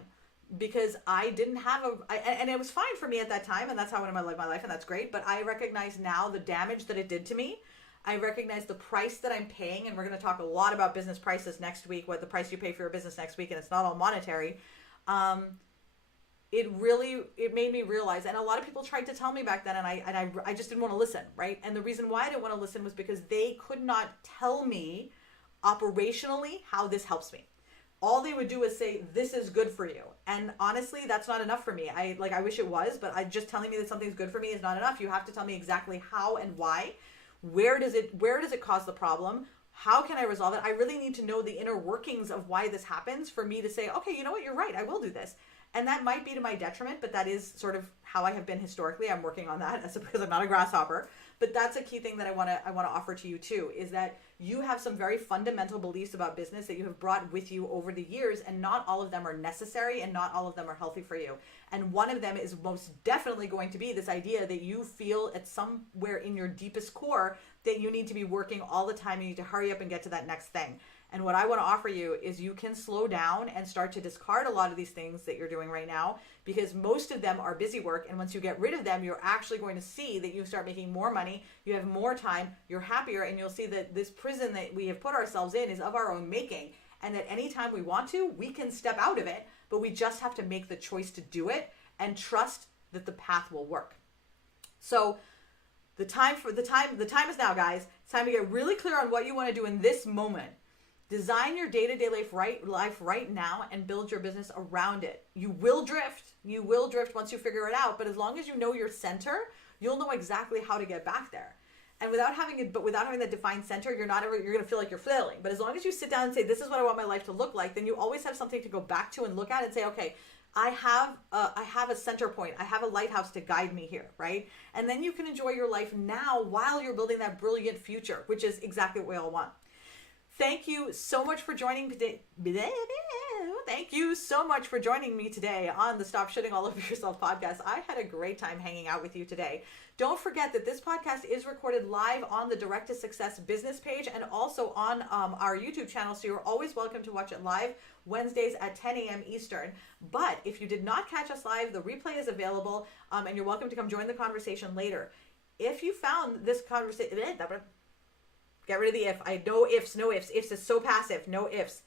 because I didn't have and it was fine for me at that time. And that's how I went about my life. And that's great. But I recognize now the damage that it did to me. I recognize the price that I'm paying. And we're going to talk a lot about business prices next week, what the price you pay for your business next week. And it's not all monetary. It made me realize, and a lot of people tried to tell me back then, and I just didn't want to listen, right? And the reason why I didn't want to listen was because they could not tell me operationally how this helps me. All they would do is say, this is good for you. And honestly, that's not enough for me. I wish it was, but just telling me that something's good for me is not enough. You have to tell me exactly how and why. Where does it cause the problem? How can I resolve it? I really need to know the inner workings of why this happens for me to say, okay, you know what? You're right. I will do this. And that might be to my detriment, but that is sort of how I have been historically. I'm working on that because I'm not a grasshopper. But that's a key thing that I want to offer to you too, is that you have some very fundamental beliefs about business that you have brought with you over the years, and not all of them are necessary and not all of them are healthy for you. And one of them is most definitely going to be this idea that you feel at somewhere in your deepest core that you need to be working all the time. You need to hurry up and get to that next thing. And what I want to offer you is you can slow down and start to discard a lot of these things that you're doing right now, because most of them are busy work. And once you get rid of them, you're actually going to see that you start making more money, you have more time, you're happier, and you'll see that this prison that we have put ourselves in is of our own making. And that anytime we want to, we can step out of it, but we just have to make the choice to do it and trust that the path will work. So the time is now, guys. It's time to get really clear on what you want to do in this moment. Design your day-to-day life right now and build your business around it. You will drift. You will drift once you figure it out. But as long as you know your center, you'll know exactly how to get back there. And without having that defined center, you're going to feel like you're flailing. But as long as you sit down and say, this is what I want my life to look like, then you always have something to go back to and look at and say, okay, I have a center point. I have a lighthouse to guide me here, right? And then you can enjoy your life now while you're building that brilliant future, which is exactly what we all want. Thank you so much for joining today. Thank you so much for joining me today on the Stop Shitting All Over Yourself podcast. I had a great time hanging out with you today. Don't forget that this podcast is recorded live on the Direct to Success business page and also on our YouTube channel. So you're always welcome to watch it live Wednesdays at 10 a.m. Eastern. But if you did not catch us live, the replay is available, and you're welcome to come join the conversation later. If you found this conversation... Get rid of the if. No ifs. Ifs is so passive. No ifs.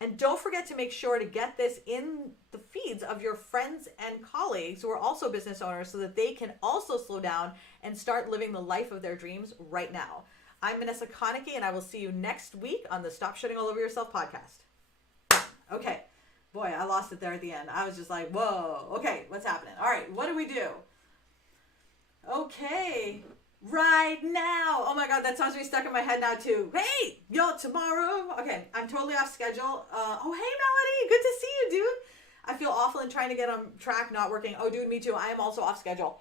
And don't forget to make sure to get this in the feeds of your friends and colleagues who are also business owners so that they can also slow down and start living the life of their dreams right now. I'm Vanessa Konecki, and I will see you next week on the Stop Shitting All Over Yourself podcast. Okay. Boy, I lost it there at the end. I was just like, whoa. Okay, what's happening? All right, what do we do? Okay. Right now. Oh my God, that song's really stuck in my head now too. Hey, yo, tomorrow. Okay, I'm totally off schedule. Oh, hey, Melody. Good to see you, dude. I feel awful and trying to get on track, not working. Oh, dude, me too. I am also off schedule.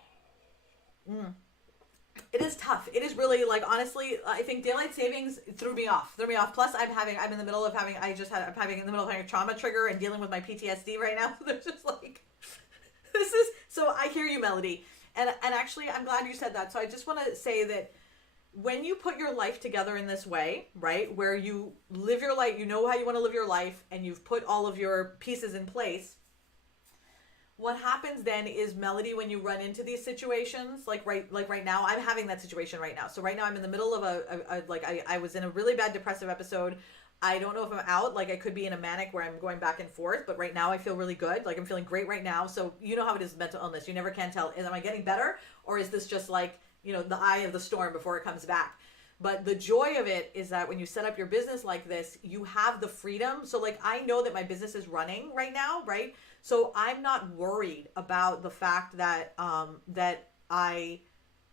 It is tough. It is really, like, honestly, I think daylight savings threw me off. Plus, I'm in the middle of having a trauma trigger and dealing with my PTSD right now. So there's just like, so I hear you, Melody. And actually, I'm glad you said that. So I just want to say that when you put your life together in this way, right, where you live your life, you know how you want to live your life, and you've put all of your pieces in place, what happens then is, Melody, when you run into these situations, like right now, I'm having that situation right now. So right now I'm in the middle of I was in a really bad depressive episode. I don't know if I'm out. Like, I could be in a manic where I'm going back and forth, but right now I feel really good. Like, I'm feeling great right now. So you know how it is with mental illness. You never can tell, am I getting better? Or is this just like, you know, the eye of the storm before it comes back? But the joy of it is that when you set up your business like this, you have the freedom. So like, I know that my business is running right now, right? So I'm not worried about the fact that, that I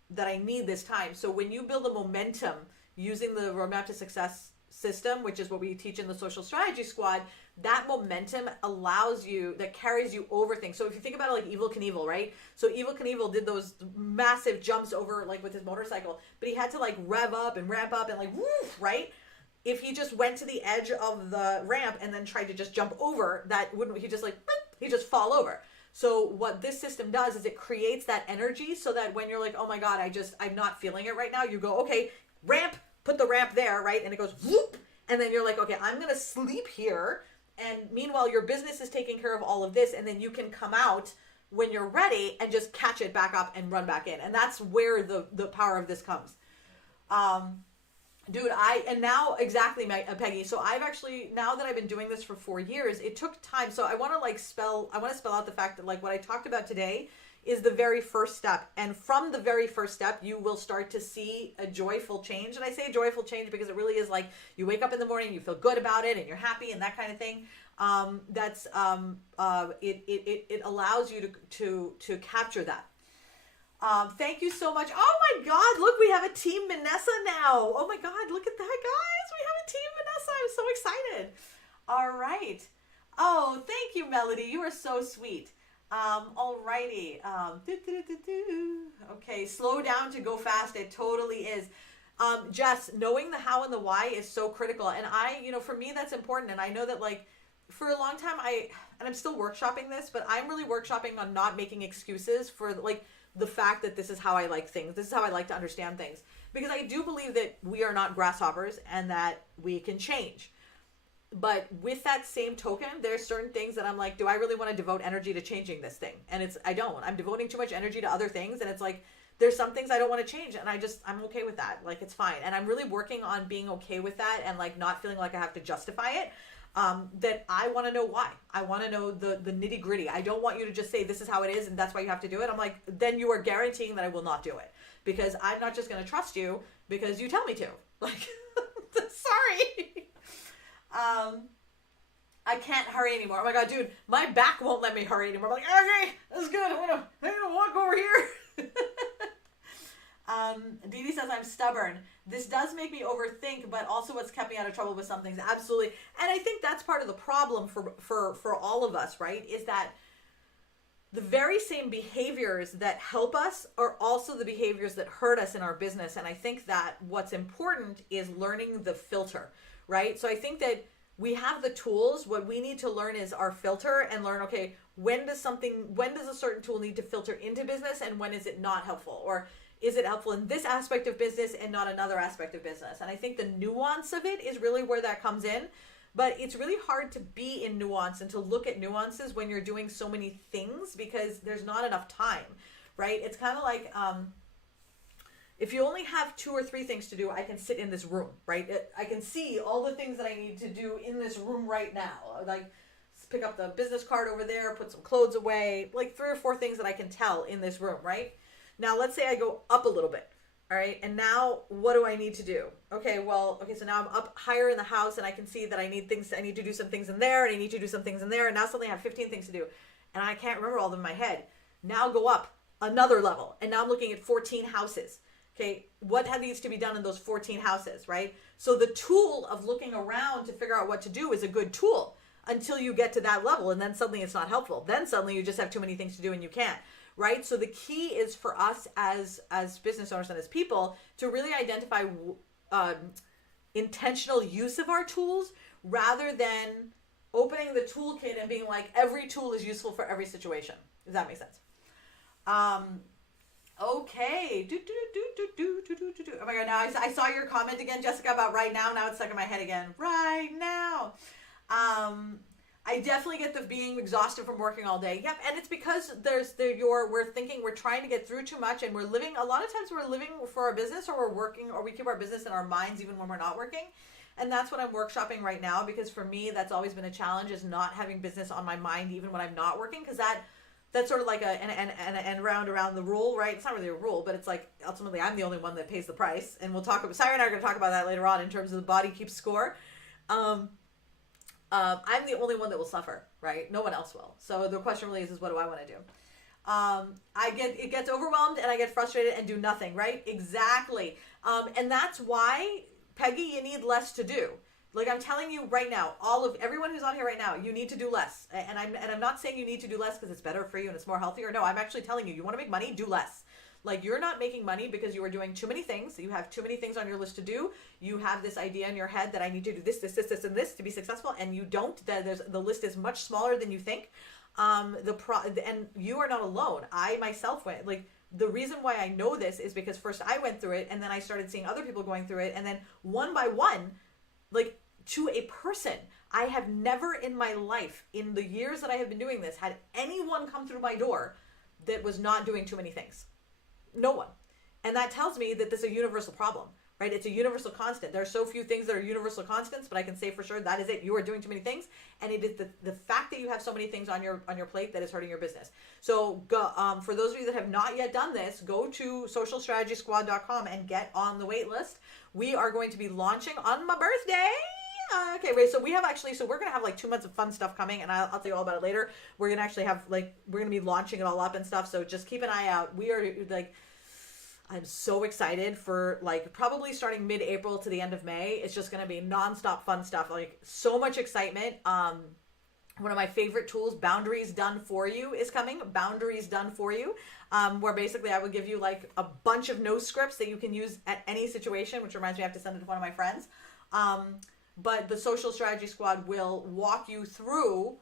need this time. So when you build a momentum using the Roadmap to Success system, which is what we teach in the Social Strategy Squad, that momentum allows you, that carries you over things. So if you think about it like Evel Knievel, right? So Evel Knievel did those massive jumps over like with his motorcycle, but he had to like rev up and ramp up and like woof, right? If he just went to the edge of the ramp and then tried to just jump over, that wouldn't, he just like, he just fall over. So what this system does is it creates that energy so that when you're like, oh my God, I'm not feeling it right now, you go, okay, ramp, put the ramp there, right? And it goes whoop. And then you're like, okay, I'm going to sleep here. And meanwhile, your business is taking care of all of this. And then you can come out when you're ready and just catch it back up and run back in. And that's where the power of this comes. Dude, now exactly, Peggy. So I've actually, now that I've been doing this for 4 years, it took time. So I want to spell out the fact that like what I talked about today is the very first step. And from the very first step, you will start to see a joyful change. And I say joyful change because it really is like you wake up in the morning, you feel good about it and you're happy and that kind of thing. It allows you to capture that. Thank you so much. Oh my God, look, we have a Team Vanessa now. Oh my God, look at that, guys. We have a Team Vanessa. I'm so excited. All right. Oh, thank you, Melody. You are so sweet. Alrighty. Okay, slow down to go fast. It totally is. Jess, knowing the how and the why is so critical. And for me, that's important. And I know that like for a long time, I'm still workshopping this, but I'm really workshopping on not making excuses for like the fact that this is how I like things. This is how I like to understand things. Because I do believe that we are not grasshoppers and that we can change. But with that same token, there's certain things that I'm like, do I really want to devote energy to changing this thing? And I don't. I'm devoting too much energy to other things. And it's like, there's some things I don't want to change. And I'm okay with that. Like, it's fine. And I'm really working on being okay with that and like not feeling like I have to justify it. That I want to know why. I want to know the nitty gritty. I don't want you to just say this is how it is and that's why you have to do it. I'm like, then you are guaranteeing that I will not do it because I'm not just going to trust you because you tell me to. Like, sorry. I can't hurry anymore. Oh my God, dude, my back won't let me hurry anymore. I'm like, okay, that's good. I'm gonna walk over here. Dee Dee says I'm stubborn. This does make me overthink, but also what's kept me out of trouble with some things. Absolutely. And I think that's part of the problem for all of us, right? Is that the very same behaviors that help us are also the behaviors that hurt us in our business. And I think that what's important is learning the filter, right? So I think that we have the tools. What we need to learn is our filter and learn, okay, when does a certain tool need to filter into business and when is it not helpful? Or is it helpful in this aspect of business and not another aspect of business? And I think the nuance of it is really where that comes in. But it's really hard to be in nuance and to look at nuances when you're doing so many things because there's not enough time, right? It's kind of like if you only have 2 or 3 things to do, I can sit in this room, right? I can see all the things that I need to do in this room right now. Like pick up the business card over there, put some clothes away, like 3 or 4 things that I can tell in this room, right? Now, let's say I go up a little bit, all right? And now what do I need to do? Okay, so now I'm up higher in the house and I can see that I need to do some things in there and I need to do some things in there. And now suddenly I have 15 things to do and I can't remember all of them in my head. Now go up another level. And now I'm looking at 14 houses. Okay, what needs to be done in those 14 houses, right? So the tool of looking around to figure out what to do is a good tool until you get to that level. And then suddenly it's not helpful. Then suddenly you just have too many things to do and you can't. Right? So the key is for us as business owners and as people to really identify intentional use of our tools rather than opening the toolkit and being like, every tool is useful for every situation. Does that make sense? Okay. Oh my God, now I saw your comment again, Jessica, about right now. Now it's stuck in my head again. Right now. I definitely get the being exhausted from working all day. Yep, and it's because we're trying to get through too much and a lot of times we're living for our business or we're working or we keep our business in our minds even when we're not working. And that's what I'm workshopping right now because for me, that's always been a challenge is not having business on my mind even when I'm not working because that's sort of like an end around the rule, right? It's not really a rule, but it's like ultimately I'm the only one that pays the price. And Sarah and I are going to talk about that later on in terms of the body keeps score. I'm the only one that will suffer, right? No one else will. So the question really is what do I want to do? it gets overwhelmed and I get frustrated and do nothing, right? Exactly. And that's why, Peggy, you need less to do. Like I'm telling you right now, everyone who's on here right now, you need to do less. And I'm not saying you need to do less because it's better for you and it's more healthier. No, I'm actually telling you, you want to make money, do less. Like you're not making money because you are doing too many things. You have too many things on your list to do. You have this idea in your head that I need to do this, and this to be successful, and you don't. The list is much smaller than you think. And you are not alone. I myself went like. The reason why I know this is because first I went through it and then I started seeing other people going through it, and then one by one, like to a person, I have never in my life, in the years that I have been doing this, had anyone come through my door that was not doing too many things. No one. And that tells me that this is a universal problem, right? It's a universal constant. There are so few things that are universal constants, but I can say for sure that is it. You are doing too many things, and it is the fact that you have so many things on your plate that is hurting your business. So for those of you that have not yet done this, go to socialstrategysquad.com and get on the wait list. We are going to be launching on my birthday. Okay, wait, so we're going to have like 2 months of fun stuff coming, and I'll tell you all about it later. We're going to actually have we're going to be launching it all up and stuff, so just keep an eye out. We are I'm so excited for probably starting mid-April to the end of May. It's just going to be nonstop fun stuff, like so much excitement. One of my favorite tools, Boundaries Done For You, is coming. Boundaries Done For You, where basically I will give you like a bunch of no scripts that you can use at any situation, which reminds me I have to send it to one of my friends. But the Social Strategy Squad will walk you through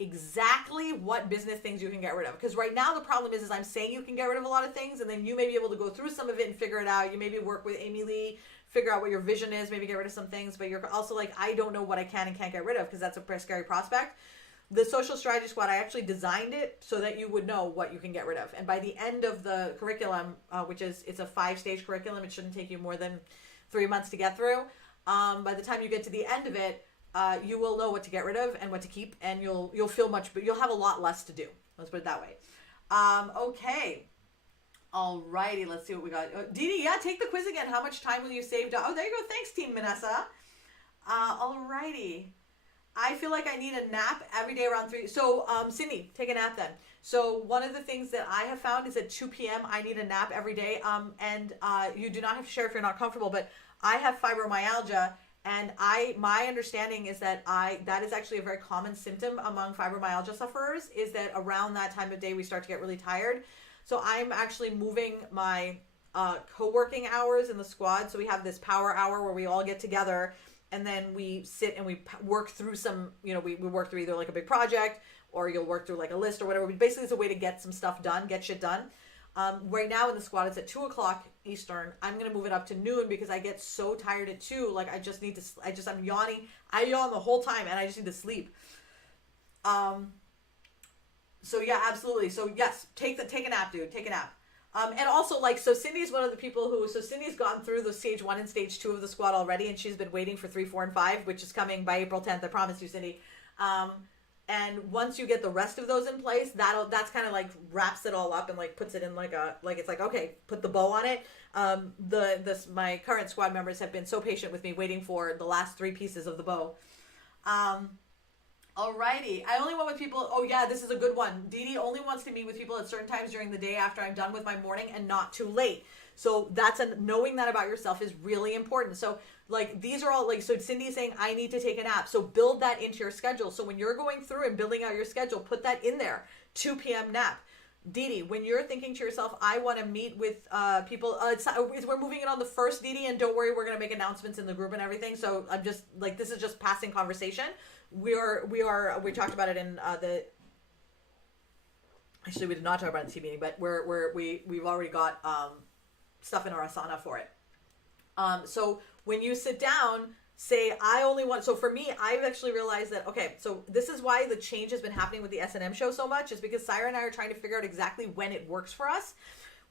exactly what business things you can get rid of. Because right now the problem is I'm saying you can get rid of a lot of things, and then you may be able to go through some of it and figure it out. You maybe work with Amy Lee, figure out what your vision is, maybe get rid of some things, but you're also like, I don't know what I can and can't get rid of, because that's a scary prospect. The Social Strategy Squad, I actually designed it so that you would know what you can get rid of. And by the end of the curriculum, it's a 5-stage curriculum, it shouldn't take you more than 3 months to get through. By the time you get to the end of it, you will know what to get rid of and what to keep, and you'll feel but you'll have a lot less to do. Let's put it that way. Okay. Alrighty, let's see what we got. Dee, yeah, take the quiz again. How much time will you save? Oh, there you go. Thanks, Team Manessa. Alrighty. I feel like I need a nap every day around 3. So, Cindy, take a nap then. So one of the things that I have found is at 2 p.m. I need a nap every day. And you do not have to share if you're not comfortable, but I have fibromyalgia, and my understanding is that that is actually a very common symptom among fibromyalgia sufferers, is that around that time of day we start to get really tired. So I'm actually moving my co-working hours in the squad. So we have this power hour where we all get together, and then we sit and we work through some, we work through either like a big project, or you'll work through like a list or whatever. Basically, it's a way to get some stuff done, get shit done. Right now in the squad, it's at 2 o'clock Eastern. I'm going to move it up to noon because I get so tired at 2. Like I'm yawning. I yawn the whole time and I just need to sleep. So yeah, absolutely. So yes, take a nap, dude. Take a nap. And also so Cindy's one of the people Cindy's gone through the stage 1 and stage 2 of the squad already, and she's been waiting for 3, 4, and 5, which is coming by April 10th. I promise you, Cindy. And once you get the rest of those in place, that's kind of like wraps it all up and like puts it in it's like, okay, put the bow on it. My current squad members have been so patient with me waiting for the last 3 pieces of the bow. Alrighty. I only went with people. Oh yeah, this is a good one. Dee Dee only wants to meet with people at certain times during the day after I'm done with my morning and not too late. So knowing that about yourself is really important. So these are all so Cindy's saying I need to take a nap. So build that into your schedule. So when you're going through and building out your schedule, put that in there. 2 p.m. nap. Dee Dee, when you're thinking to yourself, I want to meet with people, we're moving it on the 1st, Dee Dee, and don't worry, we're going to make announcements in the group and everything. So I'm just this is just passing conversation. We talked about it in actually we did not talk about it in the team meeting, but we've already got stuff in our Asana for it. So when you sit down, say, I only want, so for me, I've actually realized that, okay, so this is why the change has been happening with the S&M show so much, is because Syra and I are trying to figure out exactly when it works for us.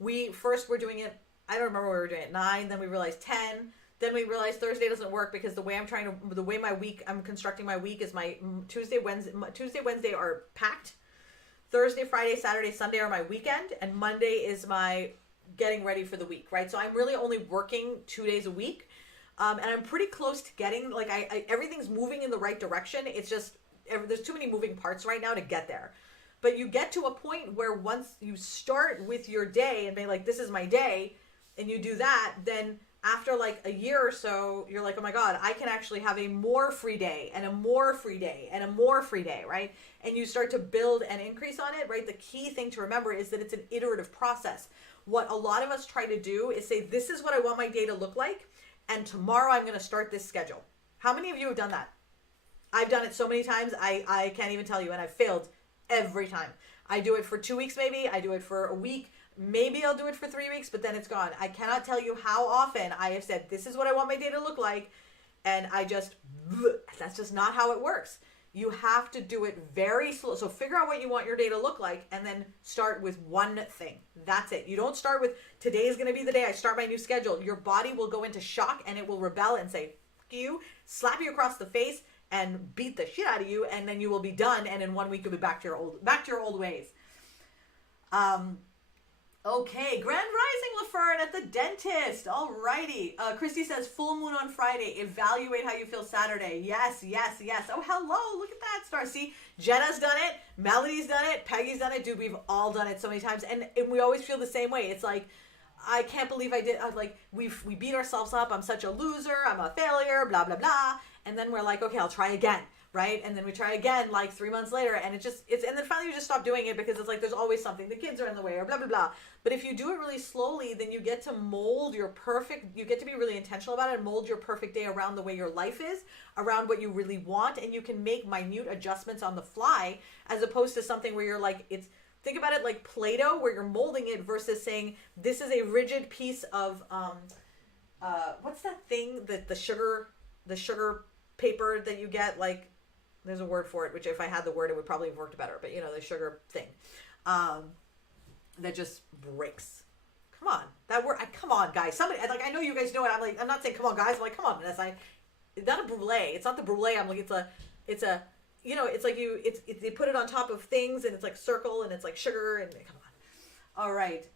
We're doing it, I don't remember when we were doing it, 9, then we realized 10, then we realized Thursday doesn't work because the way I'm constructing my week is my Tuesday, Wednesday are packed. Thursday, Friday, Saturday, Sunday are my weekend, and Monday is my getting ready for the week, right? So I'm really only working 2 days a week, and I'm pretty close to getting, everything's moving in the right direction. It's just, there's too many moving parts right now to get there. But you get to a point where once you start with your day and be like, this is my day, and you do that, then after like a year or so, you're like, oh my God, I can actually have a more free day and a more free day and a more free day, right? And you start to build and increase on it, right? The key thing to remember is that it's an iterative process. What a lot of us try to do is say, this is what I want my day to look like, and tomorrow I'm going to start this schedule. How many of you have done that? I've done it so many times, I can't even tell you, and I've failed every time. I do it for 2 weeks maybe, I do it for a week, maybe I'll do it for 3 weeks, but then it's gone. I cannot tell you how often I have said, this is what I want my day to look like, and that's just not how it works. You have to do it very slow. So figure out what you want your day to look like, and then start with one thing. That's it. You don't start with, today is going to be the day I start my new schedule. Your body will go into shock, and it will rebel and say, F you, slap you across the face, and beat the shit out of you, and then you will be done, and in 1 week you'll be back to your old ways. Okay, Grand Rising LaFern at the dentist. Alrighty. Christy says, full moon on Friday. Evaluate how you feel Saturday. Yes, yes, yes. Oh, hello. Look at that star. See, Jenna's done it. Melody's done it. Peggy's done it. Dude, we've all done it so many times. And we always feel the same way. It's like, I can't believe I did. We beat ourselves up. I'm such a loser. I'm a failure. Blah, blah, blah. And then we're like, okay, I'll try again. Right? And then we try again like 3 months later, and and then finally you just stop doing it because it's like there's always something. The kids are in the way or blah, blah, blah. But if you do it really slowly, then you get to mold you get to be really intentional about it and mold your perfect day around the way your life is, around what you really want, and you can make minute adjustments on the fly as opposed to something where you're like, think about it like Play-Doh where you're molding it versus saying, this is a rigid piece of, what's that thing that the sugar paper that you get, like, there's a word for it, which if I had the word, it would probably have worked better. But, the sugar thing that just breaks. Come on. That word. Come on, guys. Somebody, I know you guys know it. I'm not saying, come on, guys. I'm like, come on, Vanessa. It's not a brulee. It's not the brulee. I'm like, it's like they put it on top of things, and it's like circle, and it's like sugar, and come on. All right.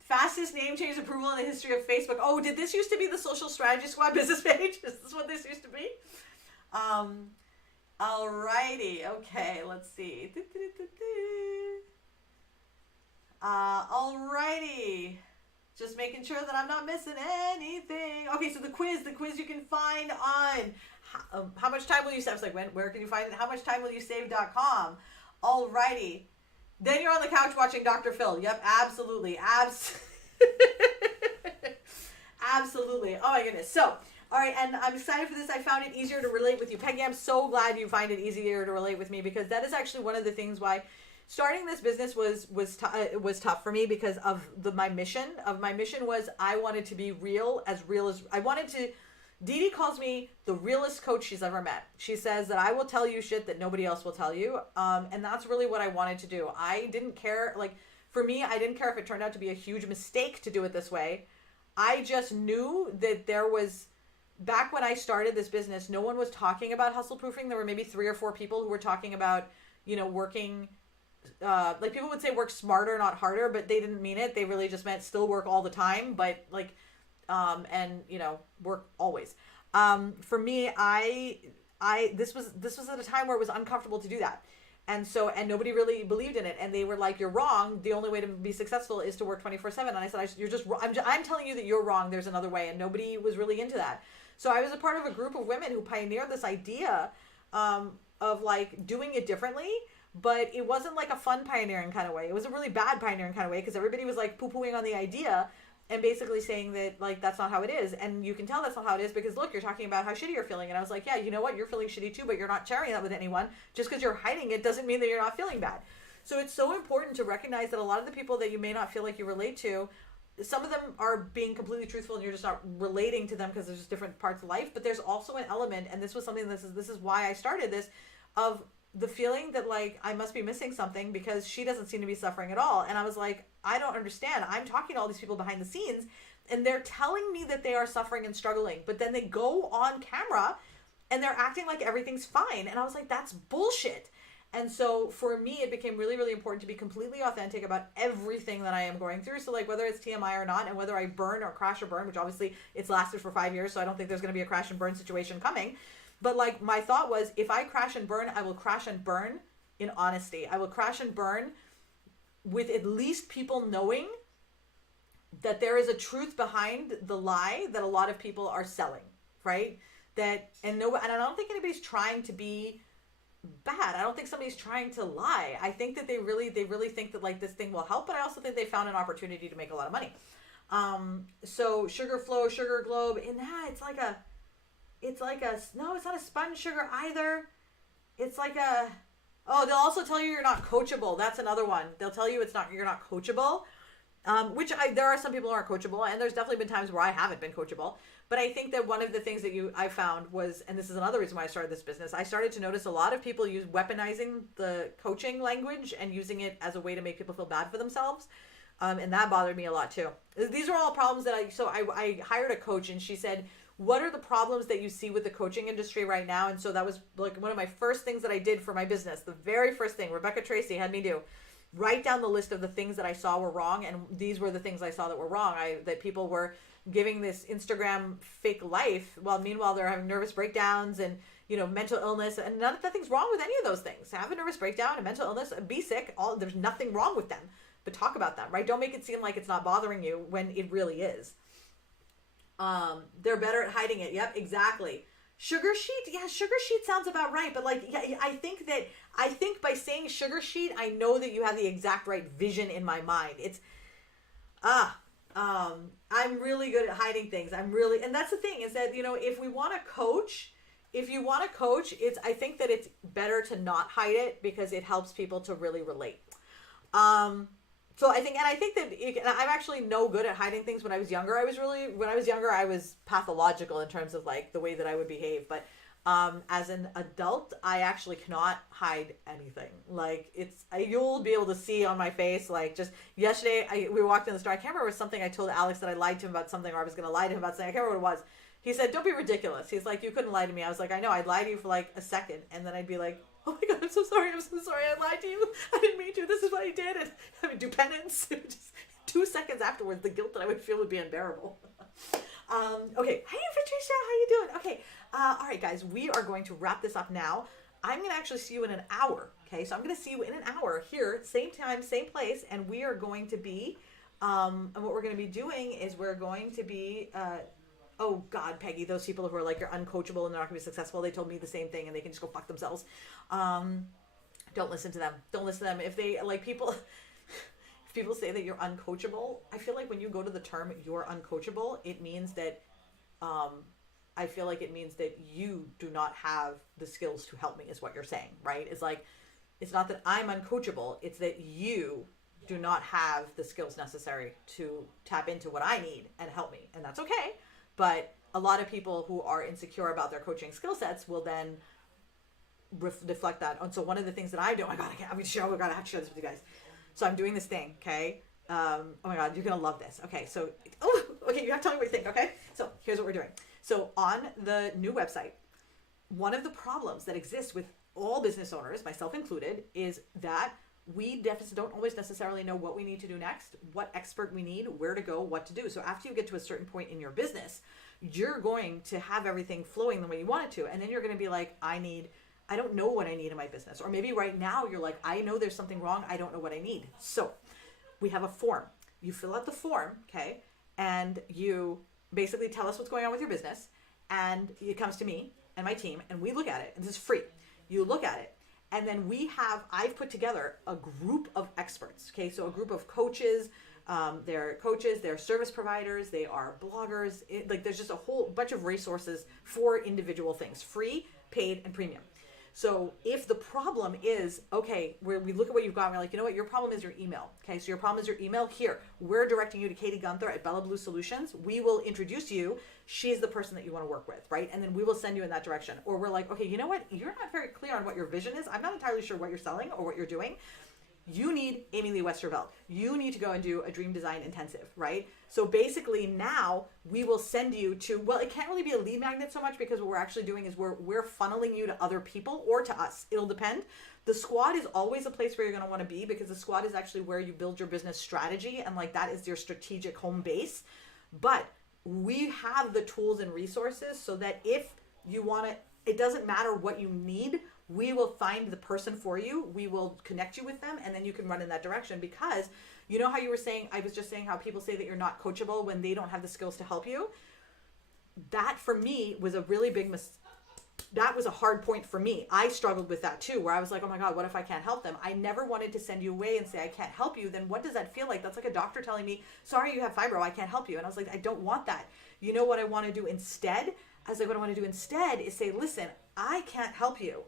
Fastest name change approval in the history of Facebook. Oh, did this used to be the Social Strategy Squad business page? Is this what this used to be? Alrighty, okay, let's see. Alrighty. Just making sure that I'm not missing anything. Okay, so the quiz you can find on how much time will you save? I was like, where can you find it? How much time will you save.com. Alrighty. Then you're on the couch watching Dr. Phil. Yep, absolutely. Absolutely. Oh my goodness. So, all right, and I'm excited for this. I found it easier to relate with you. Peggy, I'm so glad you find it easier to relate with me, because that is actually one of the things why starting this business was tough for me, because of my mission. My mission was I wanted to be real as I wanted to. Dee Dee calls me the realest coach she's ever met. She says that I will tell you shit that nobody else will tell you, and that's really what I wanted to do. I didn't care, for me, I didn't care if it turned out to be a huge mistake to do it this way. I just knew that there was. Back when I started this business, no one was talking about hustle proofing. There were maybe 3 or 4 people who were talking about, working, people would say work smarter, not harder, but they didn't mean it. They really just meant still work all the time, but work always. For me, this was at a time where it was uncomfortable to do that. And nobody really believed in it. And they were like, you're wrong. The only way to be successful is to work 24/7. And I said, I'm telling you that you're wrong. There's another way. And nobody was really into that. So I was a part of a group of women who pioneered this idea of doing it differently. But it wasn't like a fun pioneering kind of way. It was a really bad pioneering kind of way, because everybody was like poo-pooing on the idea and basically saying that that's not how it is. And you can tell that's not how it is because look, you're talking about how shitty you're feeling. And I was like, yeah, you know what? You're feeling shitty too, but you're not sharing that with anyone. Just because you're hiding it doesn't mean that you're not feeling bad. So it's so important to recognize that a lot of the people that you may not feel like you relate to, some of them are being completely truthful and you're just not relating to them because there's just different parts of life. But there's also an element, and this was something, this is why I started this, of the feeling that I must be missing something because she doesn't seem to be suffering at all. And I was like, I don't understand. I'm talking to all these people behind the scenes and they're telling me that they are suffering and struggling, but then they go on camera and they're acting like everything's fine. And I was like, that's bullshit. And so for me, it became really, really important to be completely authentic about everything that I am going through. So whether it's TMI or not, and whether I burn or crash or burn, which obviously it's lasted for 5 years. So I don't think there's going to be a crash and burn situation coming. But my thought was, if I crash and burn, I will crash and burn in honesty. I will crash and burn with at least people knowing that there is a truth behind the lie that a lot of people are selling, right? And I don't think anybody's trying to be bad. I don't think somebody's trying to lie. I think that they really think that like this thing will help, but I also think they found an opportunity to make a lot of money. So Sugar Flow, Sugar Globe, and that no, it's not a sponge sugar either. It's like they'll also tell you you're not coachable. That's another one. They'll tell you you're not coachable. There are some people who aren't coachable, and there's definitely been times where I haven't been coachable. But I think that one of the things that I found was, and this is another reason why I started this business, I started to notice a lot of people weaponizing the coaching language and using it as a way to make people feel bad for themselves. And that bothered me a lot too. These are all problems that I hired a coach, and she said, what are the problems that you see with the coaching industry right now? And so that was like one of my first things that I did for my business. The very first thing Rebecca Tracy had me do, write down the list of the things that I saw were wrong. And these were the things I saw that were wrong. That people were giving this Instagram fake life while meanwhile they're having nervous breakdowns and, mental illness, and nothing's wrong with any of those things. Have a nervous breakdown, a mental illness, be sick, there's nothing wrong with them, but talk about them, right? Don't make it seem like it's not bothering you when it really is. They're better at hiding it. Yep, exactly. Sugar sheet. Yeah, sugar sheet sounds about right. But like, yeah, I think by saying sugar sheet, I know that you have the exact right vision in my mind. I'm really good at hiding things. And that's the thing is that, if we want to coach, I think that it's better to not hide it because it helps people to really relate. So I think that I'm actually no good at hiding things. When I was younger, I was pathological in terms of like the way that I would behave. But as an adult, I actually cannot hide anything. Like you'll be able to see on my face. Like just yesterday, we walked in the store. I can't remember, it was something I told Alex that I lied to him about something, or I was going to lie to him about something. I can't remember what it was. He said, "Don't be ridiculous." He's like, "You couldn't lie to me." I was like, "I know. I'd lie to you for like a second, and then I'd be like, oh my God, I'm so sorry. I lied to you. I didn't mean to. This is what I did." And I would do penance. Just 2 seconds afterwards, the guilt that I would feel would be unbearable. Okay. Hey, Patricia, how you doing? Okay. All right, guys, we are going to wrap this up now. I'm going to actually see you in an hour. Okay. So I'm going to see you in an hour here, same time, same place. And we are going to be, and what we're going to be doing is we're going to be, oh God, Peggy, those people who are like, you're uncoachable and they're not gonna be successful. They told me the same thing and they can just go fuck themselves. Don't listen to them. Don't listen to them. If they like people, if people say that you're uncoachable, I feel like when you go to the term you're uncoachable, it means that, I feel like it means that you do not have the skills to help me is what you're saying, right? It's like, it's not that I'm uncoachable. It's that you do not have the skills necessary to tap into what I need and help me. And that's okay. But a lot of people who are insecure about their coaching skill sets will then deflect that. And so one of the things that I do, I have to share this with you guys. So I'm doing this thing, okay? Oh my God, you're going to love this. Okay, so, you have to tell me what you think, okay? So here's what we're doing. So on the new website, one of the problems that exists with all business owners, myself included, is that we don't always necessarily know what we need to do next, what expert we need, where to go, what to do. So after you get to a certain point in your business, you're going to have everything flowing the way you want it to. And then you're going to be like, I don't know what I need in my business. Or maybe right now you're like, I know there's something wrong. I don't know what I need. So we have a form. You fill out the form, okay? And you basically tell us what's going on with your business. And it comes to me and my team, and we look at it. And this is free. You look at it. And then I've put together a group of experts, okay? So a group of coaches, they're service providers, they are bloggers. There's just a whole bunch of resources for individual things, free, paid, and premium. So if the problem is, okay, we look at what you've got, and we're like, you know what, your problem is your email. Okay, so your problem is your email. Here, we're directing you to Katie Gunther at Bella Blue Solutions. We will introduce you. She's the person that you want to work with, right? And then we will send you in that direction. Or we're like, okay, you know what, you're not very clear on what your vision is. I'm not entirely sure what you're selling or what you're doing. You need Amy Lee Westervelt. You need to go and do a dream design intensive, right? So basically now we will send you to, well, it can't really be a lead magnet so much, because what we're actually doing is we're funneling you to other people or to us. It'll depend. The squad is always a place where you're going to want to be, because the squad is actually where you build your business strategy, and like that is your strategic home base. But we have the tools and resources so that if you want to, it doesn't matter what you need. we will find the person for you. We will connect you with them, and then you can run in that direction. Because you know how you were saying, I was just saying how people say that you're not coachable when they don't have the skills to help you. That for me was a really big that was a hard point for me. I struggled with that too, where I was like, oh my God, what if I can't help them? I never wanted to send you away and say, I can't help you. Then what does that feel like? That's like a doctor telling me, sorry, you have fibro, I can't help you. And I was like, I don't want that. You know what I want to do instead? I was like, what I want to do instead is say, listen, I can't help you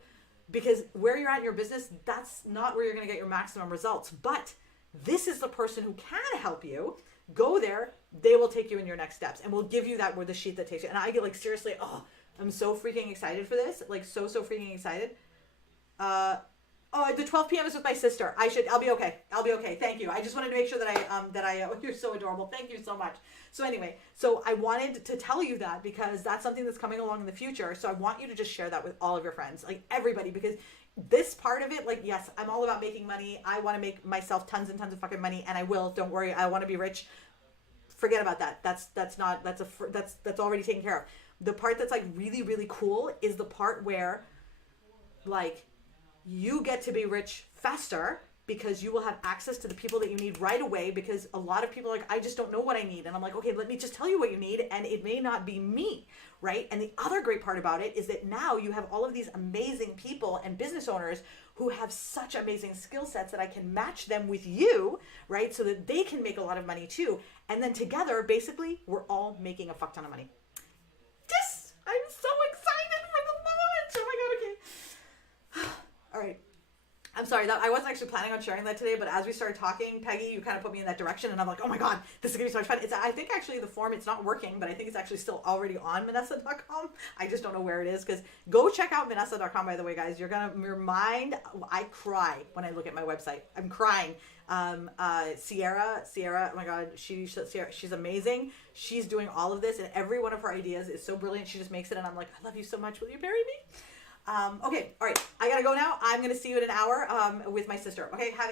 because where you're at in your business, that's not where you're going to get your maximum results. But this is the person who can help you. Go there. They will take you in your next steps, and we'll give you that with the sheet that takes you. And I get like, seriously, oh, I'm so freaking excited for this. Like so freaking excited. Oh, the 12 p.m. is with my sister. I'll be okay. I'll be okay. Thank you. I just wanted to make sure that you're so adorable. Thank you so much. So anyway, so I wanted to tell you that because that's something that's coming along in the future. So I want you to just share that with all of your friends, like everybody, because this part of it, like, yes, I'm all about making money. I want to make myself tons and tons of fucking money, and I will. Don't worry. I want to be rich. Forget about that. That's already taken care of. The part that's like really, really cool is the part where like you get to be rich faster because you will have access to the people that you need right away, because a lot of people are like, I just don't know what I need. And I'm like, okay, let me just tell you what you need. And it may not be me, right? And the other great part about it is that now you have all of these amazing people and business owners who have such amazing skill sets that I can match them with you, right? So that they can make a lot of money too. And then together, basically, we're all making a fuck ton of money. Yes! I'm so excited for the launch! Oh my God, okay. All right. I'm sorry, that I wasn't actually planning on sharing that today, but as we started talking, Peggy, you kind of put me in that direction, and I'm like, oh my God, this is going to be so much fun. I think actually the form, it's not working, but I think it's actually still already on Vanessa.com. I just don't know where it is, because go check out Vanessa.com, by the way, guys. Your mind, I cry when I look at my website. I'm crying. Sierra, oh my God, she's amazing. She's doing all of this, and every one of her ideas is so brilliant. She just makes it, and I'm like, I love you so much. Will you marry me? Okay, all right. I gotta go now. I'm gonna see you in an hour with my sister. Okay, have